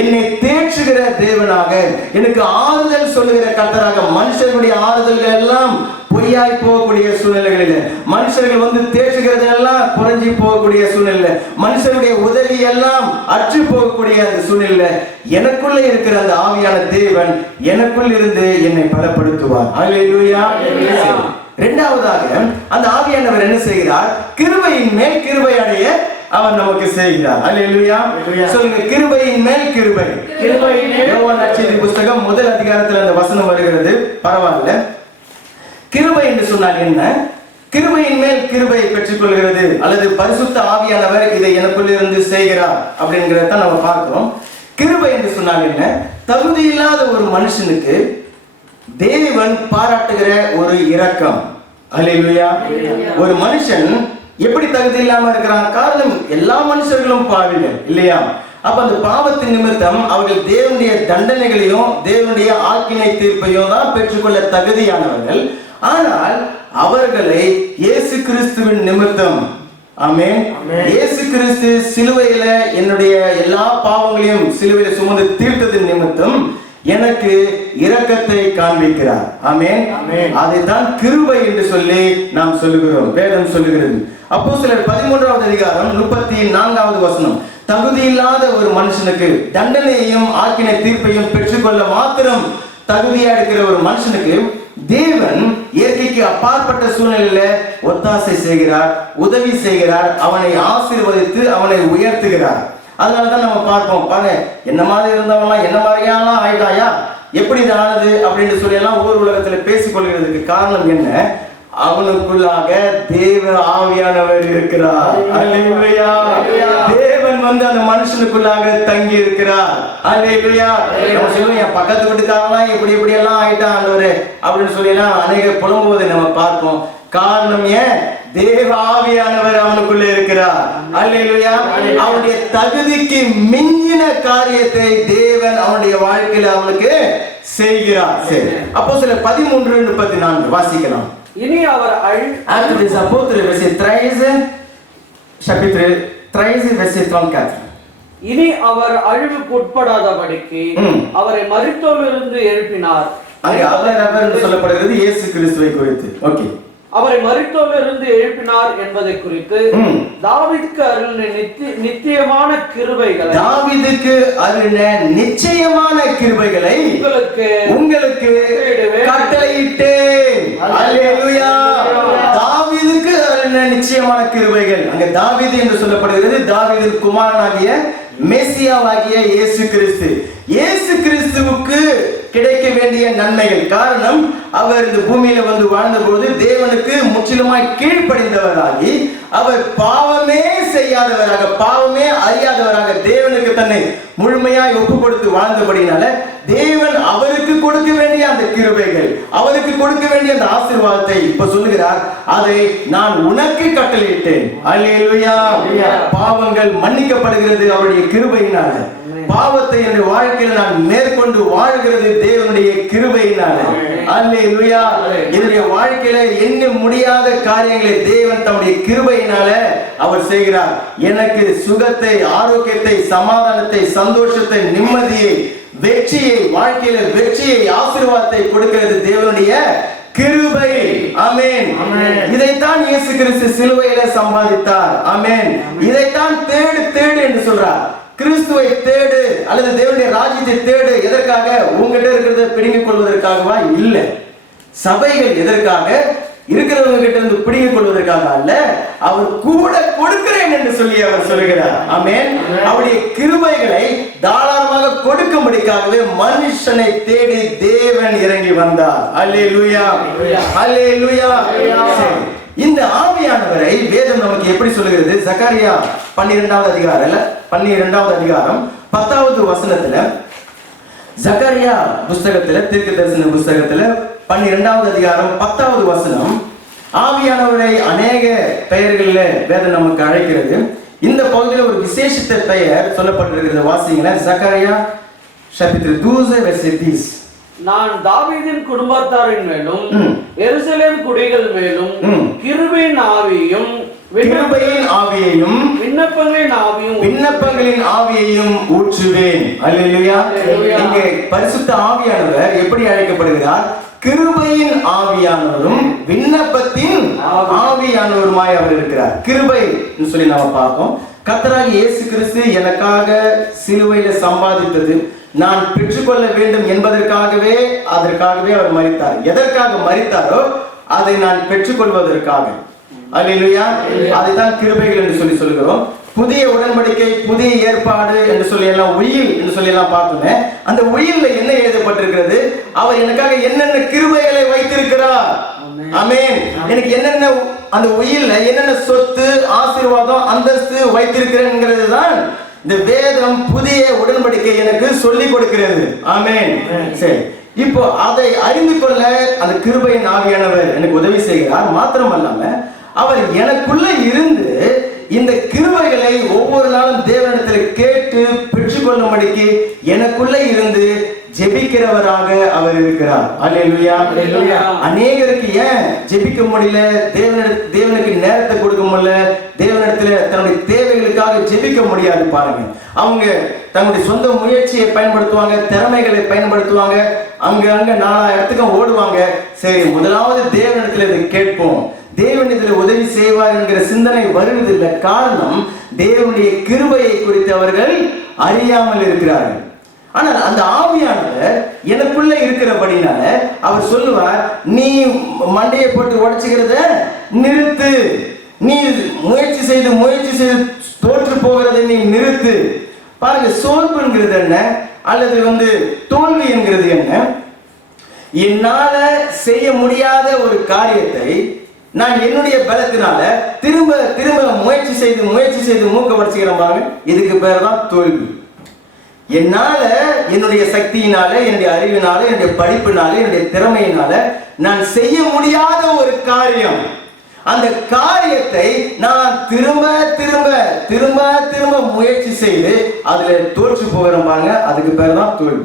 என்னை தேற்றுகிற தேவனாக, எனக்கு ஆறுதல் சொல்லுகிற கர்த்தராக. மனுஷர்களுடைய ஆறுதல்கள் எல்லாம் பொய்யாய் போகக்கூடிய சூழ்நிலைகளில், மனுஷர்கள் வந்து தேற்றுகிறது எல்லாம் குறைஞ்சி போகக்கூடிய சூழ்நிலை, மனுஷருடைய உதவி எல்லாம் அற்று போகக்கூடிய அந்த சூழ்நிலை, எனக்குள்ள இருக்கிற அந்த ஆவியான தேவன் எனக்குள் இருந்து என்னை பலப்படுத்துவார். அல்லேலூயா. இரண்டாவதாக அந்த ஆவியானவர் என்ன செய்கிறார்? கிருபையின் மேல் கிருபை அடைய அவர் நமக்கு செய்கிறார். அல்லேலூயா. சொல்லுங்க, கிருபையின் மேல் கிருபை. யோவான் நற்செய்தி புத்தகம் 1 அதிகாரத்தில் அந்த வசனம் வருகிறது. பரவாயில்ல. கிருபை என்று சொன்னால் என்ன? கிருபையின் மேல் கிருபை பெற்றுக் கொள்கிறது, அல்லது பரிசுத்த ஆவியானவர் இதை எனக்குள்ள இருந்து செய்கிறார் அப்படிங்கிறத நம்ம பார்க்கிறோம். கிருபை என்று சொன்னால் என்ன? தகுதி இல்லாத ஒரு மனுஷனுக்கு தேவன் பாராட்டுகிற ஒரு இரக்கம். அல்லேலூயா. ஒரு மனுஷன் எப்படி தகுதி இல்லாம இருக்கிறான்? காரணம், எல்லா மனுஷர்களும் பாவிகள் இல்லையா? அப்ப அந்த பாவத்தின் நிமித்தம் அவர்கள் தேவனுடைய தண்டனைகளையும் தேவனுடைய ஆக்கினை தீர்ப்பையும் தான் பெற்றுக்கொள்ள தகுதியானவர்கள். ஆனால் அவர்களை இயேசு கிறிஸ்துவின் நிமித்தம், ஆமென், இயேசு கிறிஸ்து சிலுவையில என்னுடைய எல்லா பாவங்களையும் சிலுவையில சுமந்து தீர்த்ததின் நிமித்தம் எனக்கு இரக்கத்தை காண்பிக்கிறார். ஆமென். அதைத்தான் கிருபை என்று சொல்லி நாம் சொல்லுகிறோம், வேதம் சொல்லுகிறது. அப்போஸ்தலர் 13வது அதிகாரம் 34வது வசனம், தகுதி இல்லாத ஒரு மனுஷனுக்கு தண்டனையையும் ஆக்கினை தீர்ப்பையும் பெற்றுக்கொள்ள மாத்திரம் தகுதியா இருக்கிற ஒரு மனுஷனுக்கு தேவன் இயற்கைக்கு அப்பாற்பட்ட சூழ்நிலையில ஒத்தாசை செய்கிறார், உதவி செய்கிறார், அவனை ஆசீர்வதித்து அவனை உயர்த்துகிறார். அதனாலதான் நம்ம பார்ப்போம், பாருங்க, என்ன மாதிரி இருந்தவங்களாம் என்ன மாதிரியாலாம் ஆயிட்டாயா, எப்படி இது ஆனது அப்படின்னு சொல்லி எல்லாம் ஊர் உலகத்துல பேசிக் கொள்கிறதுக்கு காரணம் என்ன? அவனுக்குள்ளாக தேவ ஆவியானவர் இருக்கிறார். அல்லேலூயா. தேவன் வந்து அந்த மனுஷனுக்குள்ளாக தங்கி இருக்கிறார். அல்லேலூயா. நம்ம சொல்லுவோம், என் பக்கத்து வீட்டுக்காரலாம் இப்படி இப்படி எல்லாம் ஆயிட்டான் ஆண்டவரே அப்படின்னு சொல்லி எல்லாம் அநேக புலம்புவதை நம்ம பார்ப்போம். காரணம் ஏன்? தேவ ஆவியானவர் அவனுக்குள்ள இருக்கிறார். அல்லேலூயா. அவனுடைய தகுதிக்கு மிஞ்சின காரியத்தை தேவன் அவனுடைய வாழ்க்கையில அவனுக்கு செய்கிறார். சரி, அப்போஸ்தலர் 13:34 வாசிக்கலாம். இனி அவர் Actes des Apôtres, verset 13, chapitre 13, verset 34. இனி அவர் அழிவுக்கு உட்படாதபடிக்கு அவரை மரித்தோரிலிருந்து எழுப்பினார். அங்கே அவர் என்று சொல்லப்படுகிறது இயேசு கிறிஸ்துவை குறித்து. ஓகே, அவரை மரித்தோரிலிருந்து எழுப்பினார் என்பதை குறித்து தாவீதுக்கு அருளின நித்தியமான கிருபைகளை, தாவீதுக்கு அருளின நிச்சயமான கிருபைகளை உங்களுக்கு கட்டளையிட்டேன். அல்லேலூயா. தாவீதுக்கு அருளின நிச்சயமான கிருபைகள். அங்க தாவீது என்று சொல்லப்படுகிறது தாவீதின் குமாரனாகிய மெசியாவாகிய இயேசு கிறிஸ்து. இயேசு கிறிஸ்துவுக்கு கிடைக்க வேண்டிய நன்மைகள். காரணம், அவர் இந்த பூமியில வந்து வாழ்ந்த போது தேவனுக்கு முற்றிலுமாய் கீழ்ப்படிந்தவராகி அவர் பாவமே செய்யாதவராக, பாவமே அறியாதவராக தேவனுக்கு தன்னை முழுமையாய் ஒப்பு கொடுத்து வாழ்ந்தபடினால தேவன் அவருக்கு கொடுக்க வேண்டிய அந்த கிருபைகள், அவருக்கு கொடுக்க வேண்டிய அந்த ஆசீர்வாதத்தை இப்ப சொல்லுகிறார், அதை நான் உனக்கு கட்டளையிட்டேன். அல்லேலூயா. பாவங்கள் மன்னிக்கப்படுகிறது அவருடைய கிருபையினால. பாவத்தை என்னுடைய வாழ்க்கையில் நான் மேற்கொண்டு வாழ்கிறது தேவனுடைய கிருபையினால. அல்லேலூயா. என்னுடைய வாழ்க்கையில எண்ண முடியாத காரியங்களை தேவன் தம்முடைய கிருபையினால அவர் செய்கிறார். எனக்கு சுகத்தை, ஆரோக்கியத்தை, சமாதானத்தை, சந்தோஷத்தை, நிம்மதியை, வெற்றியை, வாழ்க்கையில வெற்றியை, ஆசீர்வாதத்தை கொடுக்கிறது தேவனுடைய கிருபை. ஆமென். இதைத்தான் இயேசு கிறிஸ்து சிலுவையில சம்பாதித்தார். ஆமென். இதைத்தான் தேடு தேடு என்று சொல்றார். கிறிஸ்துவை தேடு அல்லது தேவனுடைய ராஜ்யத்தை தேடு. எதற்காக? உங்ககிட்ட இருக்கிறத பிடுங்கிக் கொள்வதற்காகவா? இல்ல. சபைகள் எதற்காக? இருக்கிறவங்க கிட்ட இருந்து பிடுங்கிக் கொள்வதற்காக அல்ல, அவர் கூட கொடுக்கிறேன் என்று சொல்லி அவர் சொல்கிறார். ஆமென். அவருடைய கிருபைகளை தாராளமாக கொடுக்கும்படிக்காகவே மனுஷனை தேடி தேவன் இறங்கி வந்தார். அல்லேலூயா. அல்லேலூயா. இந்த ஆவியானவரை வேதம் நமக்கு எப்படி சொல்லுகிறது? சகரியா 12வது அதிகாரம் 10வது வசனத்துல, சகரியா புஸ்தகத்துல, தீர்க்க தரிசன புஸ்தகத்துல 12வது அதிகாரம் 10வது வசனம், ஆவியானவரை அநேக பெயர்களில் வேதம் நமக்கு அழைக்கிறது. இந்த பகுதியில் ஒரு விசேஷித்த பெயர் சொல்லப்பட்டிருக்கிறது. வாசிங்களேன். சகரியா chapitre 12 verset 10. நான் தாவீதின் குடும்பத்தாரின் மேலும் எருசலேம் குடிகள் மேலும் கிருபையின் ஆவியையும் விண்ணப்பங்களின் ஆவியையும் ஊற்றுவேன். அல்லேலூயா. இங்கே பரிசுத்த ஆவியானவர் எப்படி அழைக்கப்படுகிறார்? கிருபையின் ஆவியானவரும் விண்ணப்பத்தின் ஆவியானவருமாய் அவர் இருக்கிறார். கிருபை சொல்லி நாம பார்ப்போம். கர்த்தராகிய இயேசு கிறிஸ்து எனக்காக சிலுவையில சம்பாதித்தது நான் பெற்றுக்கொள்ள வேண்டும் என்பதற்காகவே, அதற்காகவே அவர் மரித்தார். எதற்காக மரித்தாரோ அதை நான் பெற்றுக்கொள்வதற்காக. அல்லேலூயா. அதைத்தான் கிருபைகள் என்று சொல்லி சொல்கிறோம். புதிய உடன்படிக்கை, புதிய ஏற்பாடு என்று சொல்லி எல்லாம், உயில் என்று சொல்லி எல்லாம் பார்த்தோமே. அந்த உயில்ல என்ன எழுதப்பட்டிருக்கிறது? அவர் எனக்காக என்னென்ன கிருபைகளை வைத்திருக்கிறார். ஆமென். எனக்கு என்னென்ன அந்த உயில்ல என்னென்ன சொத்து, ஆசீர்வாதம், அந்தஸ்து வைத்திருக்கிறேன்ங்கிறது தான் இந்த வேதம் புதிய உடன்படிக்கை எனக்கு சொல்லி கொடுக்கிறது. ஆமென். சரி, இப்போ அதை அறிந்து கொள்ள அந்த கிருபையின் ஆவியானவர் எனக்கு உதவி செய்கிறார். மாத்திரமல்லாம அவர் எனக்குள்ள இருந்து இந்த கிருபைகளை ஒவ்வொரு நாளும் தேவனிடத்தில் கேட்டு பெற்றுக்கொள்ளும்படிக்கு எனக்குள்ள இருந்து ஜெபிக்கிறவராக அவர் இருக்கிறார். அல்லேலூயா. அநேகருக்கு ஏன் ஜெபிக்க முடியல? தேவனுக்கு நேரத்தை கொடுக்க முடியல, தேவனிடத்துல தன்னுடைய தேவைகளுக்காக ஜெபிக்க முடியாது. பாருங்க, அவங்க தங்களுடைய சொந்த முயற்சியை பயன்படுத்துவாங்க, திறமைகளை பயன்படுத்துவாங்க, அங்க நாலா இடத்துக்கும் ஓடுவாங்க. சரி, முதலாவது தேவனிடத்துல இதை கேட்போம், தேவன் இதில் உதவி செய்வார் என்கிற சிந்தனை வருவதில்லை. காரணம், தேவனுடைய கிருபையை குறித்து அவர்கள் அறியாமல் இருக்கிறார்கள். ஆனால் அந்த ஆவியானவர் எனக்குள்ள இருக்கிறபடினால அவர் சொல்லுவார், நீ மண்டையை போட்டு உடைச்சுக்கிறத நிறுத்து, நீ முயற்சி செய்து தோற்று போகிறதை நீ நிறுத்து. பாருங்க, சோர்வுங்கிறது என்ன அல்லது தோல்வி என்கிறது என்ன? என்னால செய்ய முடியாத ஒரு காரியத்தை நான் என்னுடைய பலத்தினால திரும்ப திரும்ப முயற்சி செய்து மூக்க உடைச்சுக்கிறேன் பாருங்க, இதுக்கு பேர் தான் தோல்வி. என்னால, என்னுடைய சக்தியினால, என்னுடைய அறிவினால, என்னுடைய படிப்பினால, என்னுடைய திறமையினால நான் செய்ய முடியாத ஒரு காரியம், அந்த காரியத்தை நான் திரும்ப திரும்ப திரும்ப திரும்ப முயற்சி செய்து அதுல தோற்று போகிறோம் பாருங்க, அதுக்கு பேர் தான் தோல்வி.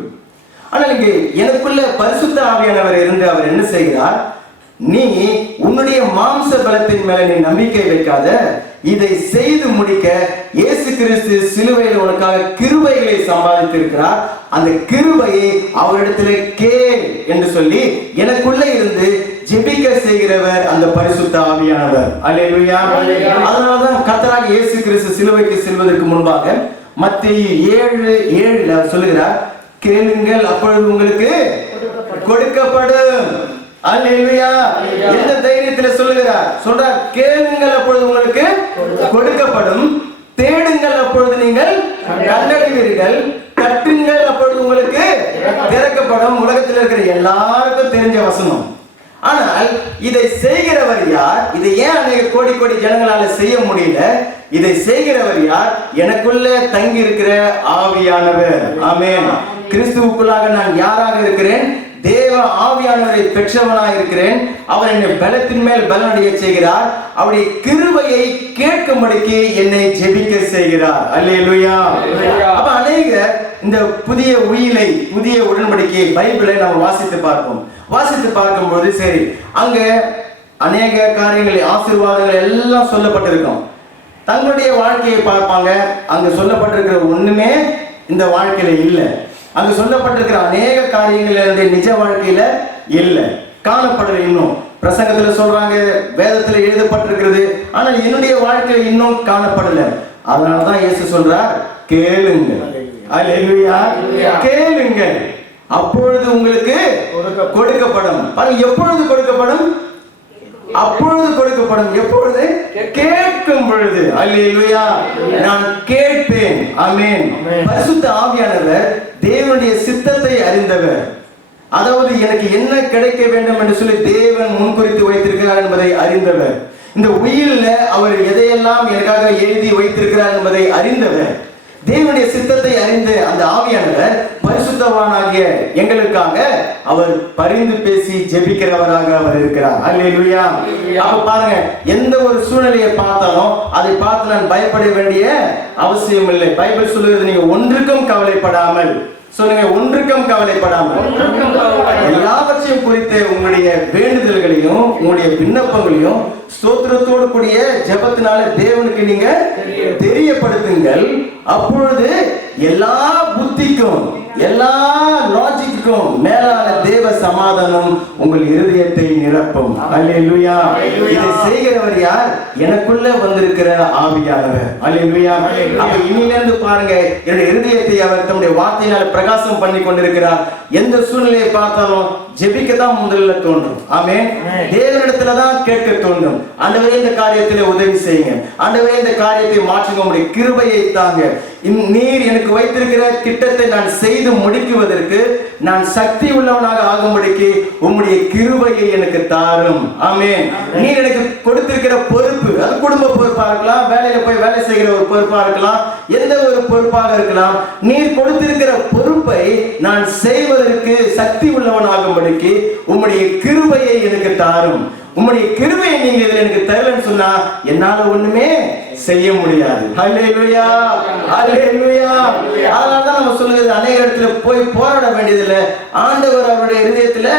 ஆனால் இங்கே எனக்குள்ள பரிசுத்த ஆவியானவர் இருந்து அவர் என்ன செய்கிறார்? நீ உன்னுடைய மாம்ச பலத்தின் மேல நீ நம்பிக்கை வைக்காத, இதை செய்து முடிக்க இயேசு கிறிஸ்து சிலுவையில் உனக்காக கிருபைகளை சம்பாதித்திருக்கிறார். அந்த கிருபையை அவரிடத்துல கேள் என்று சொல்லி எனக்குள்ள இருந்து ஜெபிக்க செய்கிறவர் அந்த பரிசுத்த ஆவியானவர். அல்லேலூயா. அதனாலதான் கர்த்தராகிய இயேசு கிறிஸ்து சிலுவைக்கு செல்வதற்கு முன்பாக மத்தேயு 7:7 சொல்லுகிறார், கேளுங்கள் அப்பொழுது உங்களுக்கு கொடுக்கப்படும். அல்லேலூயா. எந்த தைரியத்துல சொல்லுகிறார்? சொல்றார், கேளுங்கள் அப்பொழுது உங்களுக்கு கொடுக்கப்படும், தேடுங்கள் அப்பொழுது நீங்கள் கண்டடைவீர்கள், தட்டுங்கள் அப்பொழுது உங்களுக்கு திறக்கப்படும். உலகத்தில் இருக்கிற எல்லாருக்கும் தெரிஞ்ச வசனம். ஆனால் இதை செய்கிறவர் யார்? இதை ஏன் அநேக கோடி கோடி ஜனங்களால செய்ய முடியல. இதை செய்கிறவர் யார்? எனக்குள்ள தங்கி இருக்கிற ஆவியானவர். ஆமென். கிறிஸ்துவுக்குள்ளாக நான் யாராக இருக்கிறேன்? தேவ ஆவியானவரை பெற்றவனாக இருக்கிறேன். அவர் என்னை பலத்தின் மேல் பலனடைய செய்கிறார். அவருடைய கிருபையை கேட்கும்படிக்கு என்னை ஜெபிக்க செய்கிறார். அல்லேலூயா. அப்ப அநேகர் இந்த புதிய உயிலை, புதிய உடன்படிக்கையை பைபிளை நாம் வாசித்து பார்ப்போம். வாசித்து பார்க்கும்போது சரி, அங்க அநேக காரியங்கள், ஆசீர்வாதங்கள் எல்லாம் சொல்லப்பட்டிருக்கும். தங்களுடைய வாழ்க்கையை பார்ப்பாங்க, அங்க சொல்லப்பட்டிருக்கிற ஒண்ணுமே இந்த வாழ்க்கையில இல்லை. அங்க சொல்லப்பட்டிருக்கிற அநேக காரியங்கள் என்னுடைய நிஜ வாழ்க்கையில இல்லை, காணப்படல. இன்னும் பிரசங்கத்துல சொல்றாங்க, வேதத்துல எழுதப்பட்டிருக்கிறது, ஆனால் என்னுடைய வாழ்க்கையில இன்னும் காணப்படல. அதனாலதான் இயேசு சொல்றார், கேளுங்கள். அல்லேலூயா. கேளுங்கள், அப்பொழுது உங்களுக்கு கொடுக்கப்படும். பாருங்க, எப்பொழுது கொடுக்கப்படும்? அப்பொழுது கொடுக்கப்படும். எப்பொழுது? கேட்கும் பொழுது. அல்லேலூயா. நான் கேட்பேன். ஆமென். பரிசுத்த ஆவியானவர் தேவனுடைய சித்தத்தை அறிந்தவர். அதாவது எனக்கு என்ன கிடைக்க வேண்டும் என்று சொல்லி தேவன் முன்குறித்து வைத்திருக்கிறார் என்பதை அறிந்தவர். இந்த உயில்ல அவர் எதையெல்லாம் எனக்காக எழுதி வைத்திருக்கிறார் என்பதை அறிந்தவர். தேவனுடைய சித்தத்தை அறிந்த அந்த ஆவியானவர் பரிசுத்தவானாகிய எங்களுக்காக அவர் பரிந்து பேசி ஜெபிக்கிறவராக அவர் இருக்கிறார். அல்லேலூயா. அப்ப பாருங்க, எந்த ஒரு சூழ்நிலையை பார்த்தாலும் அதை பார்த்து நான் பயப்பட வேண்டிய அவசியம் இல்லை. பைபிள் சொல்லுகிறது, நீங்க ஒன்றுக்கும் கவலைப்படாமல், சொல்லுங்க, ஒன்றுக்கும் கவலைப்படாமல், எல்லாவற்றையும் குறித்து உங்களுடைய வேண்டுதல்களையும் உங்களுடைய விண்ணப்பங்களையும் ஸ்தோத்திரத்தோடு கூடிய ஜெபத்தினால தேவனுக்கு நீங்க தெரியப்படுத்துங்கள். அப்பொழுது எல்லா புத்திக்கும், எல்லா லாஜிக்கும் மேலான தேவ சமாதானம் உங்கள் இருதயத்தை நிரப்பும். அல்லேலூயா. இதை செய்கிறவர் யார்? எனக்குள்ள வந்திருக்கிற ஆவியானவர். அல்லேலூயா. அப்ப இனியிலிருந்து பாருங்க, என்னுடைய இருதயத்தை அவர் தம்முடைய வார்த்தையினால் பிரகாசம் பண்ணி கொண்டிருக்கிறார். எந்த சூழ்நிலையை பார்த்தாலும் ஜெபிக்க தான் முதல்ல தோன்றும். ஆமென். தேவனிடத்துல தான் கேட்க தோன்றும். ஆண்டவரே, இந்த காரியத்தில் உதவி செய்யுங்க. ஆண்டவரே, இந்த காரியத்தை மாற்றுங்க. உங்களுடைய கிருபையை தாங்க. நீர் எனக்கு வைத்திருக்கிற திட்டத்தை நான் செய்து முடிக்குவதற்கு நான் சக்தி உள்ளவனாக ஆகும்படிக்கு உம்முடைய கிருபையை எனக்கு தாரும். ஆமென். நீர் எனக்கு கொடுத்திருக்கிற பொறுப்பு, அது குடும்ப பொறுப்பா இருக்கலாம், வேலையில போய் வேலை செய்கிற ஒரு பொறுப்பா இருக்கலாம், எந்த ஒரு பொறுப்பாக இருக்கலாம். நீர் கொடுத்திருக்கிற பொறுப்பை நான் செய்வதற்கு சக்தி உள்ளவனாகும்படிக்கு உம்முடைய கிருபையை எனக்கு தாரும். உம்முடைய கிருபையை நீங்க இதில் எனக்கு தரலன்னு சொன்னா என்னால ஒண்ணுமே செய்ய முடியாது. அல்லேலூயா. அல்லேலூயா. அதனாலதான் நம்ம சொல்லுகிறது, அநேக இடத்துல போய் போராட வேண்டியதில்லை. ஆண்டவர் அவருடைய இருதயத்துல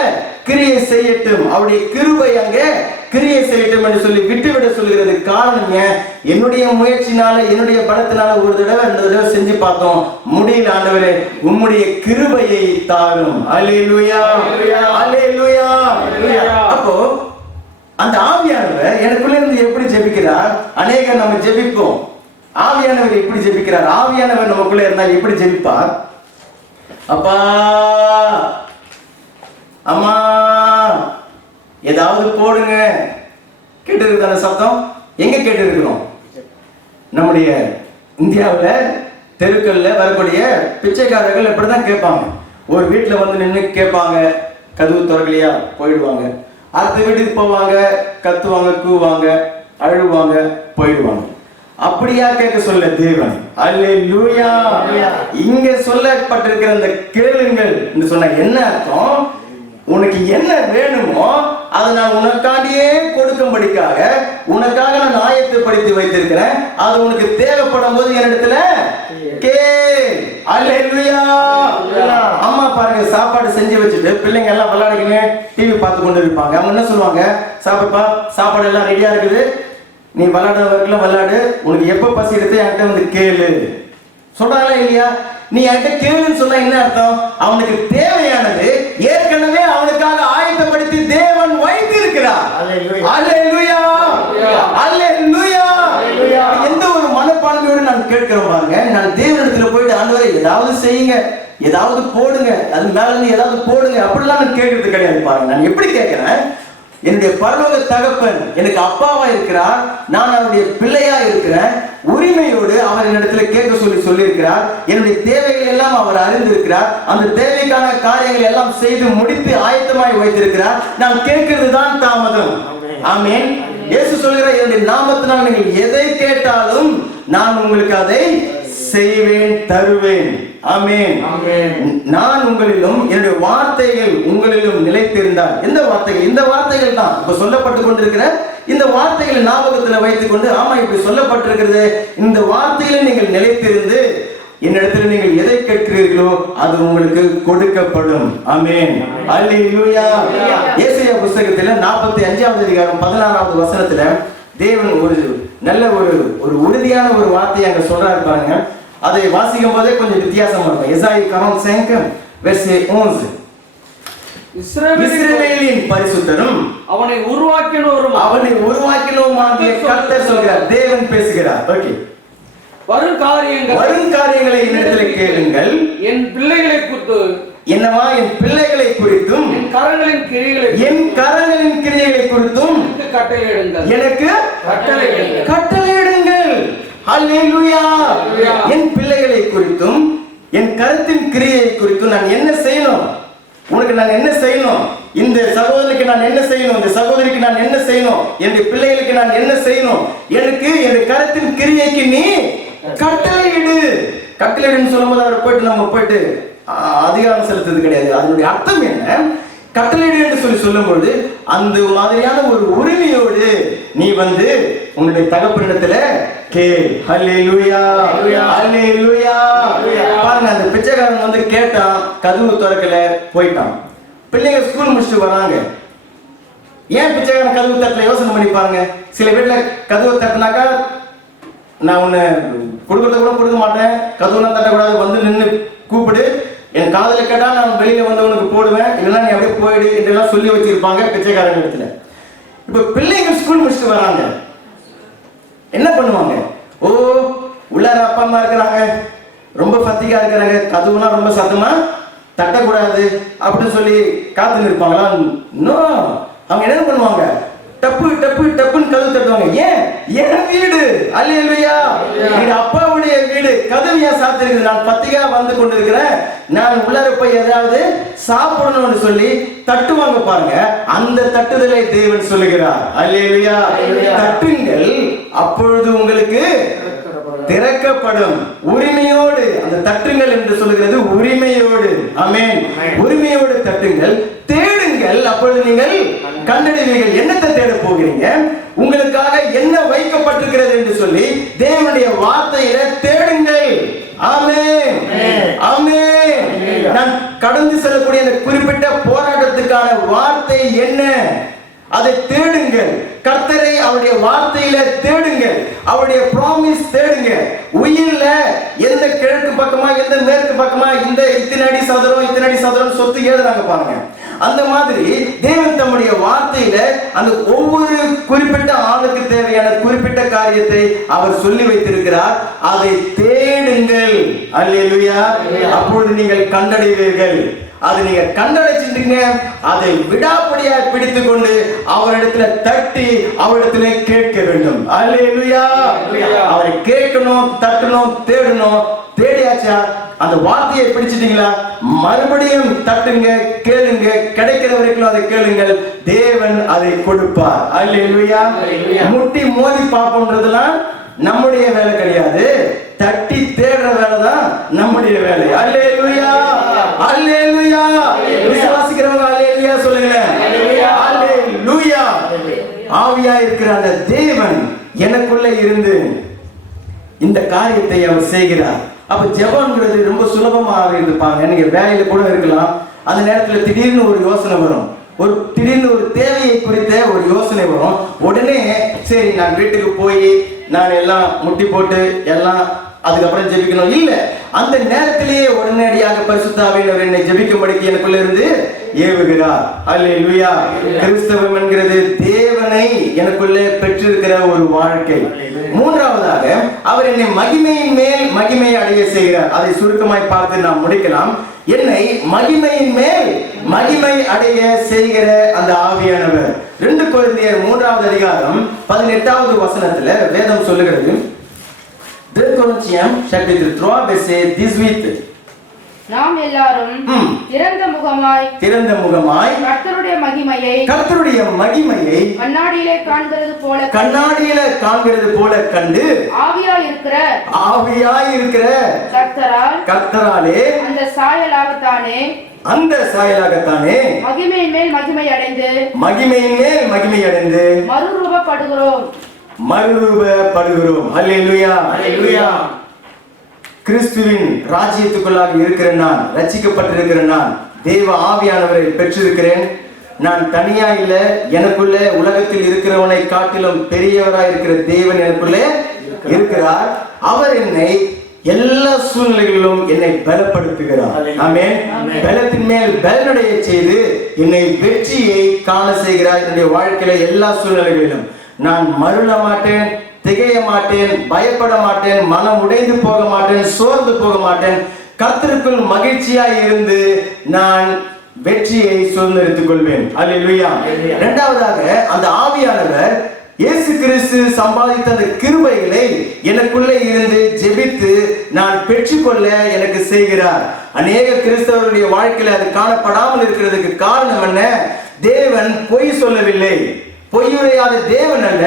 கிரியை செய்யட்டும், அவருடைய கிருபை அங்கே கிரியை செய்யட்டும் என்று சொல்லி விட்டுவிட சொல்லுகிறது. காரணம் ஏன்? என்னுடைய முயற்சினால, என்னுடைய பலத்தினால ஒரு தடவை ரெண்டு தடவை செஞ்சு பார்த்தோம், முடியல. ஆண்டவரே, உம்முடைய கிருபையை தாரும். அல்லேலூயா. அல்லேலூயா. அப்போ அந்த ஆவியானவர் எனக்குள்ள இருந்து எப்படி ஜெபிக்கிறார்? அநேகர் நம்ம ஜெபிப்போம், ஆவியானவர் எப்படி ஜெபிக்கிறார்? ஆவியானவர் நமக்குள்ள இருந்தால் எப்படி ஜெபிப்பார்? அப்பா, அம்மா, ஏதாவது போடுங்க. கேட்டு இருக்கு அந்த சத்தம்? எங்க கேட்டு இருக்கிறோம்? நம்முடைய இந்தியாவில் தெருக்கள்ல வரக்கூடிய பிச்சைக்காரர்கள் எப்படிதான் கேட்பாங்க. ஒரு வீட்டுல வந்து நின்று கேட்பாங்க, கதவு திறக்கலையா போயிடுவாங்க. அடுத்த வீட்டுக்கு போவாங்க, கத்துவாங்க, கூவாங்க, அழுவாங்க, போயிடுவாங்க. அப்படியா கேட்க சொல்ல தேவன்? அல்லேலூயா. இங்க சொல்லப்பட்டிருக்கிற அந்த கேளுங்கள் என்று சொன்ன என்ன அர்த்தம்? உனக்கு என்ன வேணுமோ அதை நான் உனக்காண்டியே கொடுக்கும்படிக்காக உனக்காக நான் ஆயத்தப்படுத்தி வைத்திருக்கிறேன். அது உனக்கு தேவைப்படும் போது என்னிடத்துல கேள். அல்லேலூயா. அம்மா பாருங்க, சாப்பாடு செஞ்சு வச்சுட்டு பிள்ளைங்க எல்லாம் விளையாடிக்கின்னு டிவி பார்த்து கொண்டு இருப்பாங்க. அவங்க என்ன சொல்லுவாங்க? சாப்பிடுப்பா, சாப்பாடு எல்லாம் ரெடியா இருக்குது, நீ விளையாடுற வரைக்கும் விளையாடு, உனக்கு எப்ப பசி எடுத்து என்கிட்ட வந்து கேளு சொல்றாங்களா இல்லையா? நீ என்கிட்ட கேளுன்னு சொன்னா என்ன அர்த்தம்? அவனுக்கு தேவையானது ஏற்கனவே அவனுக்காக ஆயத்தப்படுத்தி தேவன் வைத்திருக்கிறார். அல்லேலூயா. அல்லேலூயா. எந்த ஒரு மனப்பான்மையோடு நான் கேட்கிறோம் பாருங்க. நான் தேவனிடத்துல போயிட்டு, ஆண்டவரே ஏதாவது செய்யுங்க, ஏதாவது போடுங்க, அது மேல இருந்து ஏதாவது போடுங்க, அப்படிலாம் நான் கேட்கறது கிடையாது. பாருங்க, நான் எப்படி கேட்கிறேன்? என்னுடைய பரலோக தகப்பன் எனக்கு அப்பாவா இருக்கிறார், நான் அவருடைய பிள்ளையா இருக்கிறேன். உரிமையோடு அவர் என்னிடத்துல கேட்க சொல்லி இருக்கிறார். என்னுடைய தேவைகள் எல்லாம் அவர் அறிந்திருக்கிறார். அந்த தேவைக்கான காரியங்கள் எல்லாம் செய்து முடித்து ஆயத்தமாய் வைத்திருக்கிறார். நான் கேட்கிறது தான் தாமதம். ஆமென். இயேசு சொல்கிறார், என்னுடைய நாமத்தினால் நீங்கள் எதை கேட்டாலும் நான் உங்களுக்கு அதை செய்வேன், தருவேன். ஆமென். நான் உங்களிலும் என்னுடைய வார்த்தைகள் உங்களிலும் நிலைத்திருந்தால், எந்த வார்த்தைகள்? இந்த வார்த்தைகள் தான் இப்ப சொல்லப்பட்டு கொண்டிருக்கிற இந்த வார்த்தைகளை ஞாபகத்தில் வைத்துக் கொண்டு, ஆமா இப்படி சொல்லப்பட்டிருக்கிறது, இந்த வார்த்தைகளை நீங்கள் நிலைத்திருந்து என்னிடத்தில் நீங்கள் எதை கேட்கிறீர்களோ அது உங்களுக்கு கொடுக்கப்படும். ஆமென். அல்லேலூயா. ஏசாயா புத்தகத்துல 45வது அதிகாரம் 16வது வசனத்துல தேவன் ஒரு நல்ல ஒரு உறுதியான ஒரு வார்த்தையை அங்க சொல்றாரு பாருங்க. அதை வாசிக்கும் போதே கொஞ்சம் வித்தியாசமா இருக்கும். எசாயா 45 verset 11. இஸ்ரவேலின் பரிசுத்தரும் அவனை உருவாக்கினோரும் உருவாக்கினோமாகிய கர்த்தர் சொல்கிறார். தேவன் பேசுகிறார். ஓகே. வரும் காரியங்களை என்னிடத்தில் கேளுங்கள். என் பிள்ளைகளை குறித்து, என்னவா? என் பிள்ளைகளை குறித்தும் என் கரங்களின் கிரியைகளை குறித்தும் எனக்கு கட்டளையிடுங்கள். அல்லேலூயா. என் பிள்ளைகளை குறித்தும் என் கருத்தின் கிரியை குறித்தும் நான் என்ன செய்யணும்? உனக்கு நான் என்ன செய்யணும்? இந்த சகோதரிக்கு நான் என்ன செய்யணும்? இந்த சகோதரிக்கு நான் என்ன செய்யணும்? என்னுடைய பிள்ளைகளுக்கு நான் என்ன செய்யணும்? எனக்கு என் கருத்தின் கிரியைக்கு நீ கட்டளையிடு. கட்டளையிடுன்னு சொல்லும்போது அவர் போயிட்டு நம்ம போயிட்டு அதிகாரம் செலுத்துறது கிடையாது. அதனுடைய அர்த்தம் என்ன? கட்டளையிடு என்று சொல்லும்போது அந்த மாதிரியான ஒரு உரிமையோடு நீ வந்து உன்னுடைய தகப்பனிடத்துல கேள். அல்லேலூயா. அல்லேலூயா. பாருங்க, அந்த பிச்சைக்காரன் வந்து கேட்டான், கதவு திறக்கல, போயிட்டான். பிள்ளைங்க ஸ்கூல் முடிச்சுட்டு வராங்க. ஏன் பிச்சைக்காரன் கதவு தட்டல? யோசனை பண்ணி பாருங்க. சில வீட்டுல கதவு தட்டினாக்கா, நான் உன்னை கொடுக்கறத கூட கொடுக்க மாட்டேன், கதவுலாம் தட்டக்கூடாது, வந்து நின்று கூப்பிடு, என் காதல கேட்டா நான் வெளியில வந்து உனக்கு போடுவேன், இல்லைன்னா நீ அப்படியே போயிடு என்றெல்லாம் சொல்லி வச்சிருப்பாங்க பிச்சைக்காரங்க இடத்துல. இப்ப பிள்ளைங்க ஸ்கூல் முடிச்சுட்டு வராங்க, என்ன பண்ணுவாங்க? ஓ, உள்ளார அப்பா அம்மா இருக்கிறாங்க, ரொம்ப பத்திகா இருக்கிறாங்க, கதவுலாம் ரொம்ப சத்தமா தட்டக்கூடாது அப்படின்னு சொல்லி காத்து நிற்பாங்களா? இன்னும் அவங்க என்ன பண்ணுவாங்க? டப்பு டப்பு டப்புன்னு கதவு தட்டுவாங்க. ஏன்? என் வீடு. அல்லேலூயா. இது அப்பாவுடைய வீடு. கதவு ஏன் சாத்திருக்குது? நான் பத்திகா வந்து கொண்டிருக்கிறேன், நான் உள்ளார போய் ஏதாவது சாப்பிடணும்னு சொல்லி தட்டுவாங்க பாருங்க. அந்த தட்டுதலை தேவன் சொல்லுகிறார். அல்லேலூயா. தட்டுங்கள், அப்பொழுது உங்களுக்கு திறக்கப்படும். உரிமையோடு அந்த தட்டுங்கள் என்று சொல்லுகிறது, உரிமையோடு. ஆமென். உரிமையோடு தட்டுங்கள், தேடுங்கள், அப்பொழுது நீங்கள் கண்டடைவீர்கள். என்னத்தை தேட போகிறீங்க? உங்களுக்காக என்ன வைக்கப்பட்டிருக்கிறது என்று சொல்லி தேவனுடைய வார்த்தையில தேடுங்கள். ஆமென். ஆமென். நான் கடந்து செல்லக்கூடிய அந்த குறிப்பிட்ட போராட்டத்துக்கான வார்த்தை என்ன? அதை தேடுங்கள். கர்த்தரை அவருடைய வார்த்தையில தேடுங்கள், அவருடைய ப்ராமிஸ் தேடுங்க. உயிர்ல எந்த கிழக்கு பக்கமா எந்த மேற்கு பக்கமா இந்த இத்தனை அடி சதுரம் சொத்து எழுதுறாங்க பாருங்க. அந்த மாதிரி தேவன் தம்முடைய வார்த்தையில அந்த ஒவ்வொரு குறிப்பிட்ட ஆளுக்கு தேவையான குறிப்பிட்ட காரியத்தை அவர் சொல்லி வைத்திருக்கிறார். அதை தேடுங்கள். அல்லேலூயா. அப்பொழுது நீங்கள் கண்டடைவீர்கள். அதை நீங்க கண்டடைச்சிட்டீங்க, அதை விடாப்படியா பிடித்துக் கொண்டு அவரிடத்துல தட்டி அவரிடத்துல கேட்க வேண்டும். அல்லேலூயா. அவரை கேட்கணும், தட்டணும், தேடணும். தேடியாச்சா? அந்த வார்த்தையை பிடிச்சிட்டீங்களா? மறுபடியும் தட்டுங்க, கேளுங்க, கிடைக்கிற வரைக்கும் அதை கேளுங்கள். தேவன் அதை கொடுப்பார். அல்லேலூயா. முட்டி மோதி பார்ப்போம்ன்றதுலாம் நம்முடைய வேலை கிடையாது, தட்டி தேடுற வேலை தான் நம்முடைய வேலை. அல்லேலூயா. அல்லேலூயா. விசுவாசிக்கிறவங்க அல்லேலூயா சொல்லுங்க. அல்லேலூயா. ஆவியா இருக்கிற அந்த தேவன் எனக்குள்ள இருந்து இந்த காரியத்தை அவர் செய்கிறார். அப்ப ஜெபம்ங்கிறது ரொம்ப சுலபமாக இருப்பாங்க. நீங்க வேலையில கூட இருக்கலாம், அந்த நேரத்துல திடீர்னு ஒரு யோசனை வரும், திடீர்னு ஒரு தேவையை குறித்த ஒரு யோசனை வரும். உடனே சரி நான் வீட்டுக்கு போய் நான் எல்லாம் முட்டி போட்டு எல்லாம் அதுக்கப்புறம் ஜெபிக்கணும் இல்ல, அந்த நேரத்திலேயே உடனடியாக பரிசுத்த ஆவியானவர் என்னை ஜெபிக்கும்படிக்கு எனக்குள்ள இருந்து ஏவுகிறார். அல்லேலூயா. கிறிஸ்தவம் என்கிறது தேவனை எனக்குள்ளே பெற்றிருக்கிற ஒரு வாழ்க்கை. மூன்றாவதாக அவர் என்னை மகிமையின் மேல் மகிமை அடைய செய்கிறார். அதை சுருக்கமாய் பார்த்து நாம் முடிக்கலாம். என்னை மகிமையின் மேல் மகிமை அடைய செய்கிற அந்த ஆவியானவர். 2 கொரிந்தியர் 3வது அதிகாரம் 18வது வசனத்துல வேதம் சொல்லுகிறது. 2 Corinthiens chapitre 3 verset 18. நாம் எல்லாரும் திறந்த முகமாய் கர்த்தருடைய மகிமையை கண்ணாடியிலே காண்கிறது போல கண்டு ஆவியாய் இருக்கிற கர்த்தராலே அந்த சாயலாகத்தானே மகிமையின் மேல் மகிமை அடைந்து மறுரூபப்படுகிறோம். அல்லேலூயா. கிறிஸ்துவின் ராஜ்யத்துக்குள்ளாக இருக்கிற நான், ரட்சிக்கப்பட்டிருக்கிற நான், தேவ ஆவியானவரை பெற்றிருக்கிறேன். நான் தனியா இல்ல, எனக்குள்ள உலகத்தில் இருக்கிறவனை காட்டிலும் பெரியவராய் இருக்கிற தேவன் எனக்குள்ளே இருக்கிறார். அவர் என்னை எல்லா சூழ்நிலைகளிலும் என்னை பலப்படுத்துகிறார். ஆமென். பலத்தின் மேல் பலனடைய செய்து என்னை வெற்றியை காண செய்கிறார். என்னுடைய வாழ்க்கையில எல்லா சூழ்நிலைகளிலும் நான் மருள மாட்டேன், திகைய மாட்டேன், பயப்பட மாட்டேன், மனம் உடைந்து போக மாட்டேன், சோர்ந்து போக மாட்டேன். கர்த்தருக்குள் மகிழ்ச்சியாய் இருந்து நான் வெற்றியை சுதந்திரித்துக் கொள்வேன். அல்லேலூயா. இரண்டாவதாக, அந்த ஆவியானவர் இயேசு கிறிஸ்து சம்பாதித்த அந்த கிருபைகளை எனக்குள்ளே இருந்து ஜெபித்து நான் பெற்றுக்கொள்ள எனக்கு செய்கிறார். அநேக கிறிஸ்தவருடைய வாழ்க்கையில அது காணப்படாமல் இருக்கிறதுக்கு காரணம் என்ன? தேவன் பொய் சொல்லவில்லை, பொய்யுரையாத தேவன் அல்ல,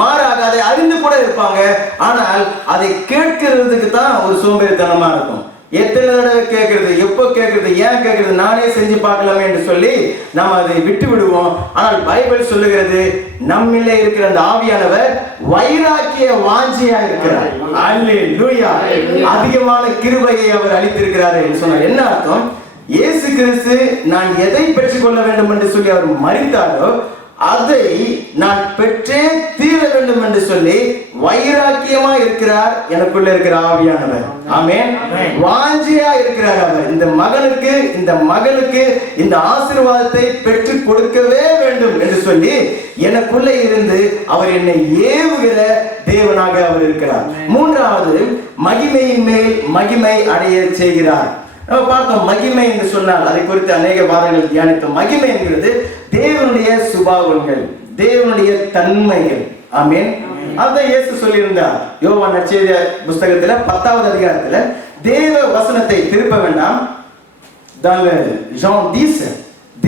மாறாக அதை அறிந்து கூட இருப்பாங்க. ஆனால் அதை கேட்கிறதுக்கு தான் ஒரு சோம்பேறித்தனமா இருக்கும். எத்தனை தடவை கேட்கறது, எப்போ கேட்கறது, ஏன் கேட்கறது, நானே செஞ்சு பார்க்கலாமே என்று சொல்லி நாம் அதை விட்டு விடுவோம். ஆனால் பைபிள் சொல்லுகிறது, நம்மிலே இருக்கிற அந்த ஆவியானவர் வைராக்கிய வாஞ்சியா இருக்கிறார். அல்லேலூயா. அதிகமான கிருபையை அவர் அளித்திருக்கிறார் என்று சொன்னார். என்ன அர்த்தம்? இயேசு கிறிஸ்து நான் எதை பெற்றுக்கொள்ள வேண்டும் என்று சொல்லி அவர் மரித்தாரோ அதை நான் பெற்றே தீர வேண்டும் என்று சொல்லி வைராக்கியமா இருக்கிறார் எனக்குள்ள இருக்கிற ஆவியானவர். ஆமென். வாஞ்சியா இருக்கிறார் அவர். இந்த மகனுக்கு, இந்த மகளுக்கு இந்த ஆசீர்வாதத்தை பெற்று கொடுக்கவே வேண்டும் என்று சொல்லி எனக்குள்ள இருந்து அவர் என்னை ஏவுகிற தேவனாக அவர் இருக்கிறார். மூன்றாவது, மகிமையின் மேல் மகிமை அடைய செய்கிறார். நம்ம பார்த்தோம், மகிமை என்று சொன்னால் அதை குறித்து அநேக வாரங்கள் தியானித்தோம். மகிமை என்கிறது தேவனுடைய சுபாவங்கள், தேவனுடைய தன்மைகள். ஆமென். அதான் இயேசு சொல்லியிருந்தார் யோவான் நற்செய்தி புஸ்தகத்துல 10வது அதிகாரத்துல, தேவ வசனத்தை திருப்ப வேண்டாம்,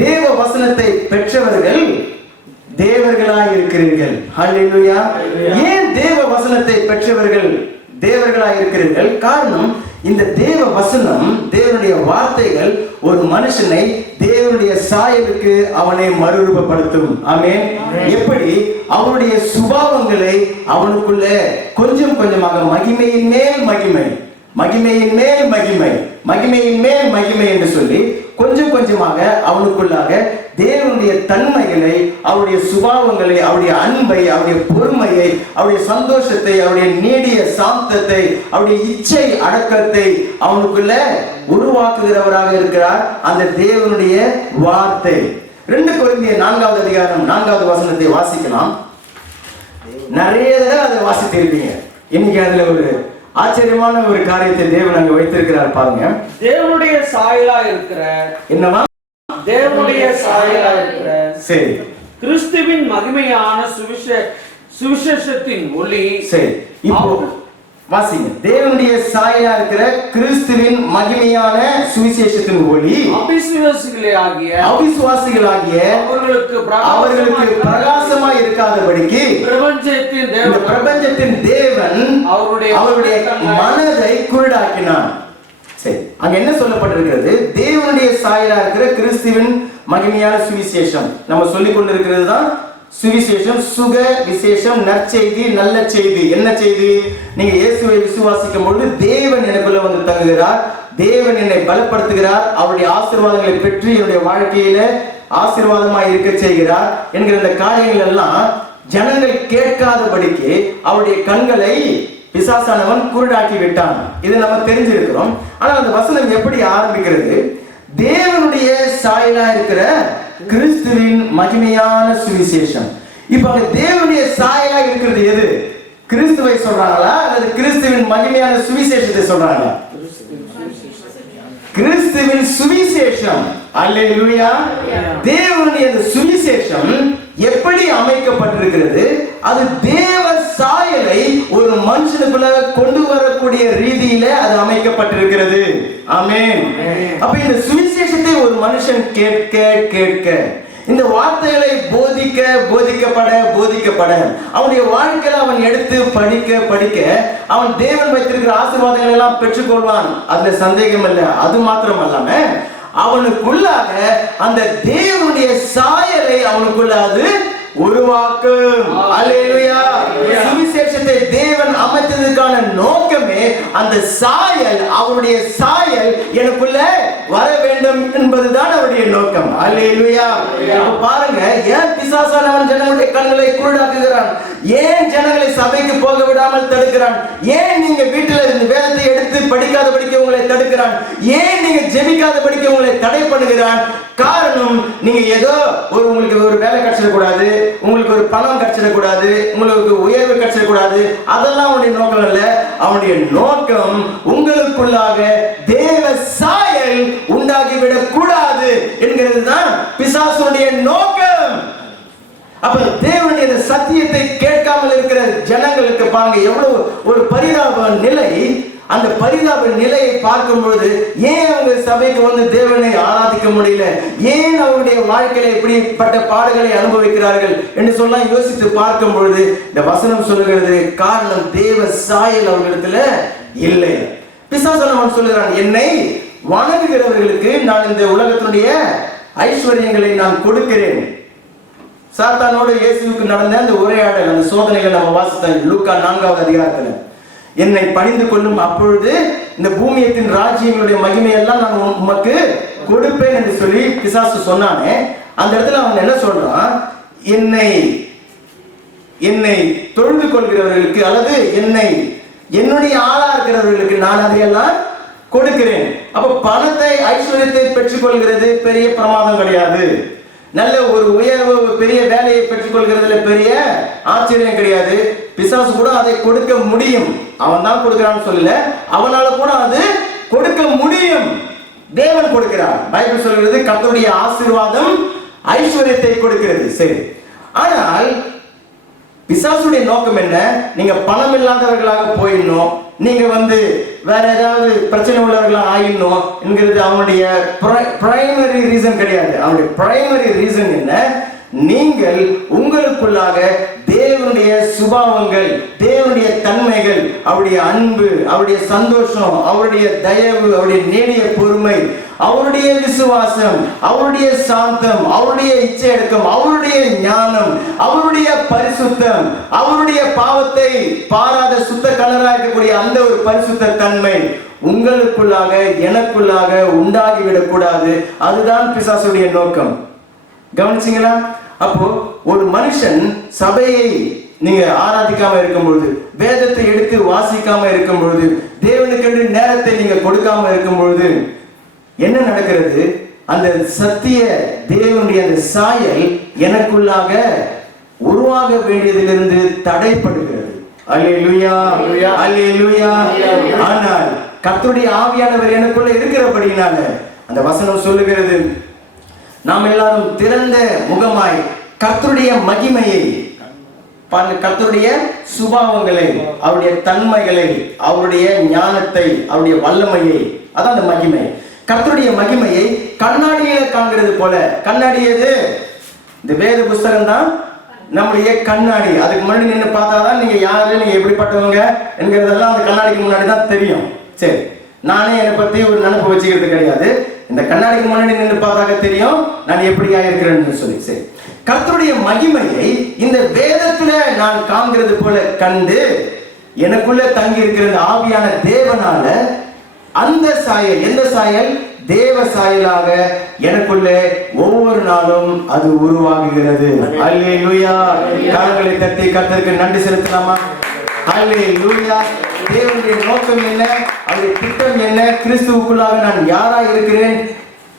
தேவ வசனத்தை பெற்றவர்கள் தேவர்களாய் இருக்கிறீர்கள். ஹல்லேலூயா. ஏன் தேவ வசனத்தை பெற்றவர்கள் தேவர்களாய் இருக்கிறீர்கள்? காரணம், இந்த தேவ வசனம், தேவனுடைய வார்த்தைகள் ஒரு மனுஷனை தேவனுடைய சாயலுக்கு அவனை மறுரூபப்படுத்தும். ஆமென். எப்படி? அவனுடைய சுபாவங்களை அவனுக்குள்ள கொஞ்சம் கொஞ்சமாக மகிமையின் மேல் மகிமை, மகிமையின் மேல் மகிமை, மகிமையின் மேல் மகிமை என்று சொல்லி கொஞ்சம் கொஞ்சமாக அவனுக்குள்ளாக தேவனுடைய தன்மைகளை, அவருடைய சுபாவங்களை, அவருடைய அன்பை, அவருடைய பொறுமையை, அவருடைய சந்தோஷத்தை, அவருடைய நீடிய சாந்தத்தை, அவருடைய இச்சை அடக்கத்தை அவனுக்குள்ள உருவாக்குகிறவராக இருக்கிறார் அந்த தேவனுடைய வார்த்தை. 2 கொரிந்தியர் 4வது அதிகாரம் 4வது வசனத்தை வாசிக்கலாம். நிறைய தடவை அதை வாசித்திருப்பீங்க. இன்னைக்கு அதுல ஒரு ஆச்சரியமான ஒரு காரியத்தை தேவன் அங்க வைத்திருக்கிறார் பாருங்க. தேவனுடைய சாயலா இருக்கிற, என்னவா? தேவனுடைய சாயலா இருக்கிற சரி கிறிஸ்துவின் மகிமையான சுவிசேஷத்தின் ஒளி. சரி, இப்போ வாசிங்க. தேவனுடைய சாயலா இருக்கிற கிறிஸ்துவின் மகிமையான சுவிசேஷத்தின் ஒளி அவிசுவாசிகளாகிய அவர்களுக்கு பிரகாசமா இருக்காதபடிக்கு பிரபஞ்சத்தின் தேவன் அவருடைய மனதை குருடாக்கினான். சரி, அங்க என்ன சொல்லப்பட்டிருக்கிறது? தேவனுடைய சாயலா இருக்கிற கிறிஸ்துவின் மகிமையான சுவிசேஷம். நம்ம சொல்லிக் கொண்டிருக்கிறது தான் சுவிசேஷம், சுக விசேஷம், நற்செய்தி, நல்ல செய்தி. என்ன செய்தி? நீங்க இயேசுவை விசுவாசிக்கும் பொழுது தேவன் எனக்குள்ள வந்து தங்குகிறார், தேவன் என்னை பலப்படுத்துகிறார், அவருடைய ஆசீர்வாதங்களை பெற்று என்னுடைய வாழ்க்கையில ஆசீர்வாதமாய் இருக்க செய்கிறார் என்கிற இந்த காரியங்கள் எல்லாம் ஜனங்கள் கேட்காதபடிக்கு அவருடைய கண்களை பிசாசானவன் குருடாக்கி விட்டான். இது நம்ம தெரிஞ்சிருக்கிறோம். ஆனா அந்த வசனம் எப்படி ஆரம்பிக்கிறது? தேவனுடைய சாயலா இருக்கிற கிறிஸ்துவின் மகிமையான சுவிசேஷம். இப்ப அங்க தேவனுடைய சாயலா இருக்கிறது எது? கிறிஸ்துவை சொல்றாங்களா அல்லது கிறிஸ்துவின் மகிமையான சுவிசேஷத்தை சொல்றாங்களா? கிறிஸ்துவின் சுவிசேஷம். அல்லேலூயா. தேவனுடைய அந்த சுவிசேஷம் எப்படி அமைக்கப்பட்டிருக்கிறது? அது தேவ சாயலை ஒரு மனுஷனுக்குள்ள கொண்டு வரக்கூடிய ரீதியில அது அமைக்கப்பட்டிருக்கிறது. ஆமென். அப்ப இந்த சுவிசேஷத்தை ஒரு மனுஷன் கேட்க கேட்க, இந்த வார்த்தைகளை போதிக்கப்பட அவனுடைய வாழ்க்கையில அவன் எடுத்து படிக்க அவன் தேவன் வைத்திருக்கிற ஆசீர்வாதங்களை எல்லாம் பெற்றுக்கொள்வான். அதுல சந்தேகம் இல்லை. அது மாத்திரம் அல்லாம அவனுக்குள்ளாக அந்த தேவனுடைய சாயலை அவனுக்குள்ள அது உருவாக்கும். அல்லேலூயா. சுவிசேஷத்தை தேவன் அமைத்ததற்கான நோக்கமே அந்த சாயல், அவருடைய சாயல் எனக்குள்ள வர வேண்டும் என்பதுதான் அவருடைய நோக்கம். அல்லேலூயா. பாருங்க, ஏன் பிசாசானவன் ஜனங்களுடைய கண்களை குருடாக்குகிறான்? ஏன் ஜனங்களை சபைக்கு போக விடாமல் தடுக்கிறான்? ஏன் நீங்க வீட்டில் இருந்து வேதத்தை எடுத்து படிக்காத படிக்க உங்களை தடுக்கிறான்? ஏன் நீங்க ஜெபிக்காத படிக்க உங்களை தடை பண்ணுகிறான்? காரணம், நீங்க ஏதோ உங்களுக்கு ஒரு வேலை கிடைச்சிடக்கூடாது, உங்களுக்கு ஒரு பணம் கிடைச்சிடக்கூடாது, உங்களுக்கு உயர்வு கிடைச்சிடக்கூடாது, அதெல்லாம் அவனுடைய நோக்கம் இல்ல. அவனுடைய நோக்கம் உங்களுக்குள்ளாக தேவ சாயல் உண்டாகிவிடக் கூடாது என்கிறது தான் பிசாசுடைய நோக்கம். அப்ப தேவனுடைய சத்தியத்தை கேட்காமல் இருக்கிற ஜனங்களுக்கு பாருங்க எவ்வளவு ஒரு பரிதாப நிலை. அந்த பரிதாப நிலையை பார்க்கும் பொழுது ஏன் அவங்க சபைக்கு வந்து தேவனை ஆராதிக்க முடியல, ஏன் அவருடைய வாழ்க்கையில இப்படிப்பட்ட பாடுகளை அனுபவிக்கிறார்கள் என்று சொல்ல யோசித்து பார்க்கும் பொழுது இந்த வசனம் சொல்லுகிறது, காரணம் தேவ சாயல் அவர்களிடத்துல இல்லை. பிசாசானவன் சொல்லுகிறான், என்னை வணங்குகிறவர்களுக்கு நான் இந்த உலகத்தினுடைய ஐஸ்வர்யங்களை நான் கொடுக்கிறேன். சாத்தானோடு இயேசுவுக்கு நடந்த அந்த உரையாடல், அந்த சோதனைகளை நம்ம வாசித்தோம் லூக்கா 4வது அதிகாரத்துல. என்னை பணிந்து கொள்ளும், அப்பொழுது இந்த பூமியத்தின் ராஜ்யங்களுடைய மகிமையெல்லாம் நான் உமக்கு கொடுப்பேன் என்று சொல்லி பிசாசு சொன்னானே. அந்த இடத்துல அவன் என்ன சொல்றான், என்னை தொழுது கொள்கிறவர்களுக்கு அல்லது என்னுடைய ஆளா இருக்கிறவர்களுக்கு நான் அதையெல்லாம் கொடுக்கிறேன். அப்ப பணத்தை ஐஸ்வர்யத்தை பெற்றுக் கொள்கிறது பெரிய பிரமாதம் கிடையாது. நல்ல ஒரு உயர்வு பெரிய வேலையை பெற்றுக் கொள்கிறதுல பெரிய ஆச்சரியம் கிடையாது. பிசாசு கூட அதை கொடுக்க முடியும். அவன் தான் கொடுக்கிறான்னு சொல்லல, அவனால கூட அது கொடுக்க முடியும். தேவன் கொடுக்கிறார். பைபிள் சொல்கிறது கர்த்தருடைய ஆசீர்வாதம் ஐஸ்வர்யத்தை கொடுக்கிறது. சரி, ஆனால் பிசாசுடைய நோக்கம் என்ன? நீங்க பணம் இல்லாதவர்களாக போயிடணும், நீங்க வேற ஏதாவது பிரச்சனை உள்ளவர்களாக ஆயிடணும் என்கிறது அவனுடைய பிரைமரி ரீசன் கிடையாது. அவனுடைய பிரைமரி ரீசன் என்ன? நீங்கள் உங்களுக்குள்ளாக தேவனுடைய சுபாவங்கள், தேவனுடைய தன்மைகள், அவருடைய அன்பு, அவருடைய சந்தோஷம், அவருடைய தயவு, அவருடைய நீடிய பொறுமை, அவருடைய விசுவாசம், அவருடைய சாந்தம், அவருடைய இச்சையடக்கம், அவருடைய ஞானம், அவருடைய பரிசுத்தம், அவருடைய பாவத்தை பாராத சுத்த கலராக இருக்கக்கூடிய அந்த ஒரு பரிசுத்த தன்மை உங்களுக்குள்ளாக எனக்குள்ளாக உண்டாகிவிடக் கூடாது. அதுதான் பிசாசுடைய நோக்கம். கவனிச்சீங்களா? அப்போ ஒரு மனுஷன் சபையை நீங்க ஆராதிக்காம இருக்கும் பொழுது, வேதத்தை எடுத்து வாசிக்காம இருக்கும் பொழுது, தேவனுக்கென்று நேரத்தை நீங்க கொடுக்காம இருக்கும் பொழுது என்ன நடக்கிறது? அந்த சத்திய தேவனுடைய அந்த சாயல் எனக்குள்ளாக உருவாக வேண்டியதிலிருந்து தடைப்படுகிறது. அல்லேலூயா, அல்லேலூயா. ஆனால் கர்த்தருடைய ஆவியானவர் எனக்குள்ள இருக்கிறபடினால அந்த வசனம் சொல்லுகிறது, நாம் எல்லாரும் திறந்த முகமாய் கர்த்தருடைய மகிமையை, கர்த்தருடைய சுபாவங்களை, அவருடைய தன்மைகளை, அவருடைய ஞானத்தை, அவருடைய வல்லமையை, அதான் அந்த மகிமை. கர்த்தருடைய மகிமையை கண்ணாடியில காண்கிறது போல. கண்ணாடி எது? இந்த வேத புஸ்தகம் தான் நம்முடைய கண்ணாடி. அதுக்கு முன்னாடி நின்று பார்த்தாதான் நீங்க யாரு, நீங்க எப்படிப்பட்டவங்க என்கிறதெல்லாம் அந்த கண்ணாடிக்கு முன்னாடி தான் தெரியும். சரி, நானே என்னை பத்தி ஒரு நினைப்பு வச்சுக்கிறது கிடையாது. இந்த கண்ணாடிக்கு முன்னாடி நின்று பார்த்தாக்க தெரியும் நான் எப்படியா இருக்கிறேன்னு சொல்லி. சரி, கர்த்தருடைய மகிமையை இந்த வேதத்துல நான் காண்கிறது போல கண்டு எனக்குள்ள தங்கி இருக்கிற இந்த ஆவியான தேவனால அந்த சாயல், எந்த சாயல்? தேவ சாயலாக எனக்குள்ளே ஒவ்வொரு நாளும் அது உருவாகுகிறது. அல்லேலூயா. கரங்களை தட்டி கர்த்தருக்கு நன்றி செலுத்தலாமா? அல்லேலூயா. தேவனுடைய நோக்கம் என்ன? அவருடைய திட்டம் என்ன? கிறிஸ்துவுக்குள்ளாக நான் யாரா இருக்கிறேன்?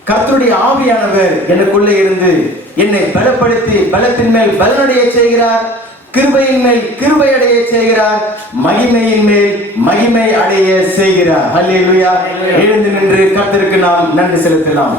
கர்த்தருடைய ஆவியானவர் எனக்குள்ளே இருந்து என்னை பலப்படுத்தி பலத்தின் மேல் பலனடைய செய்கிறார், கிருபையின் மேல் கிருபை அடைய செய்கிறார், மகிமையின் மேல் மகிமை அடைய செய்கிறார். அல்லேலூயா. எழுந்து நின்று கர்த்தருக்கு நாம் நன்றி செலுத்தலாம்.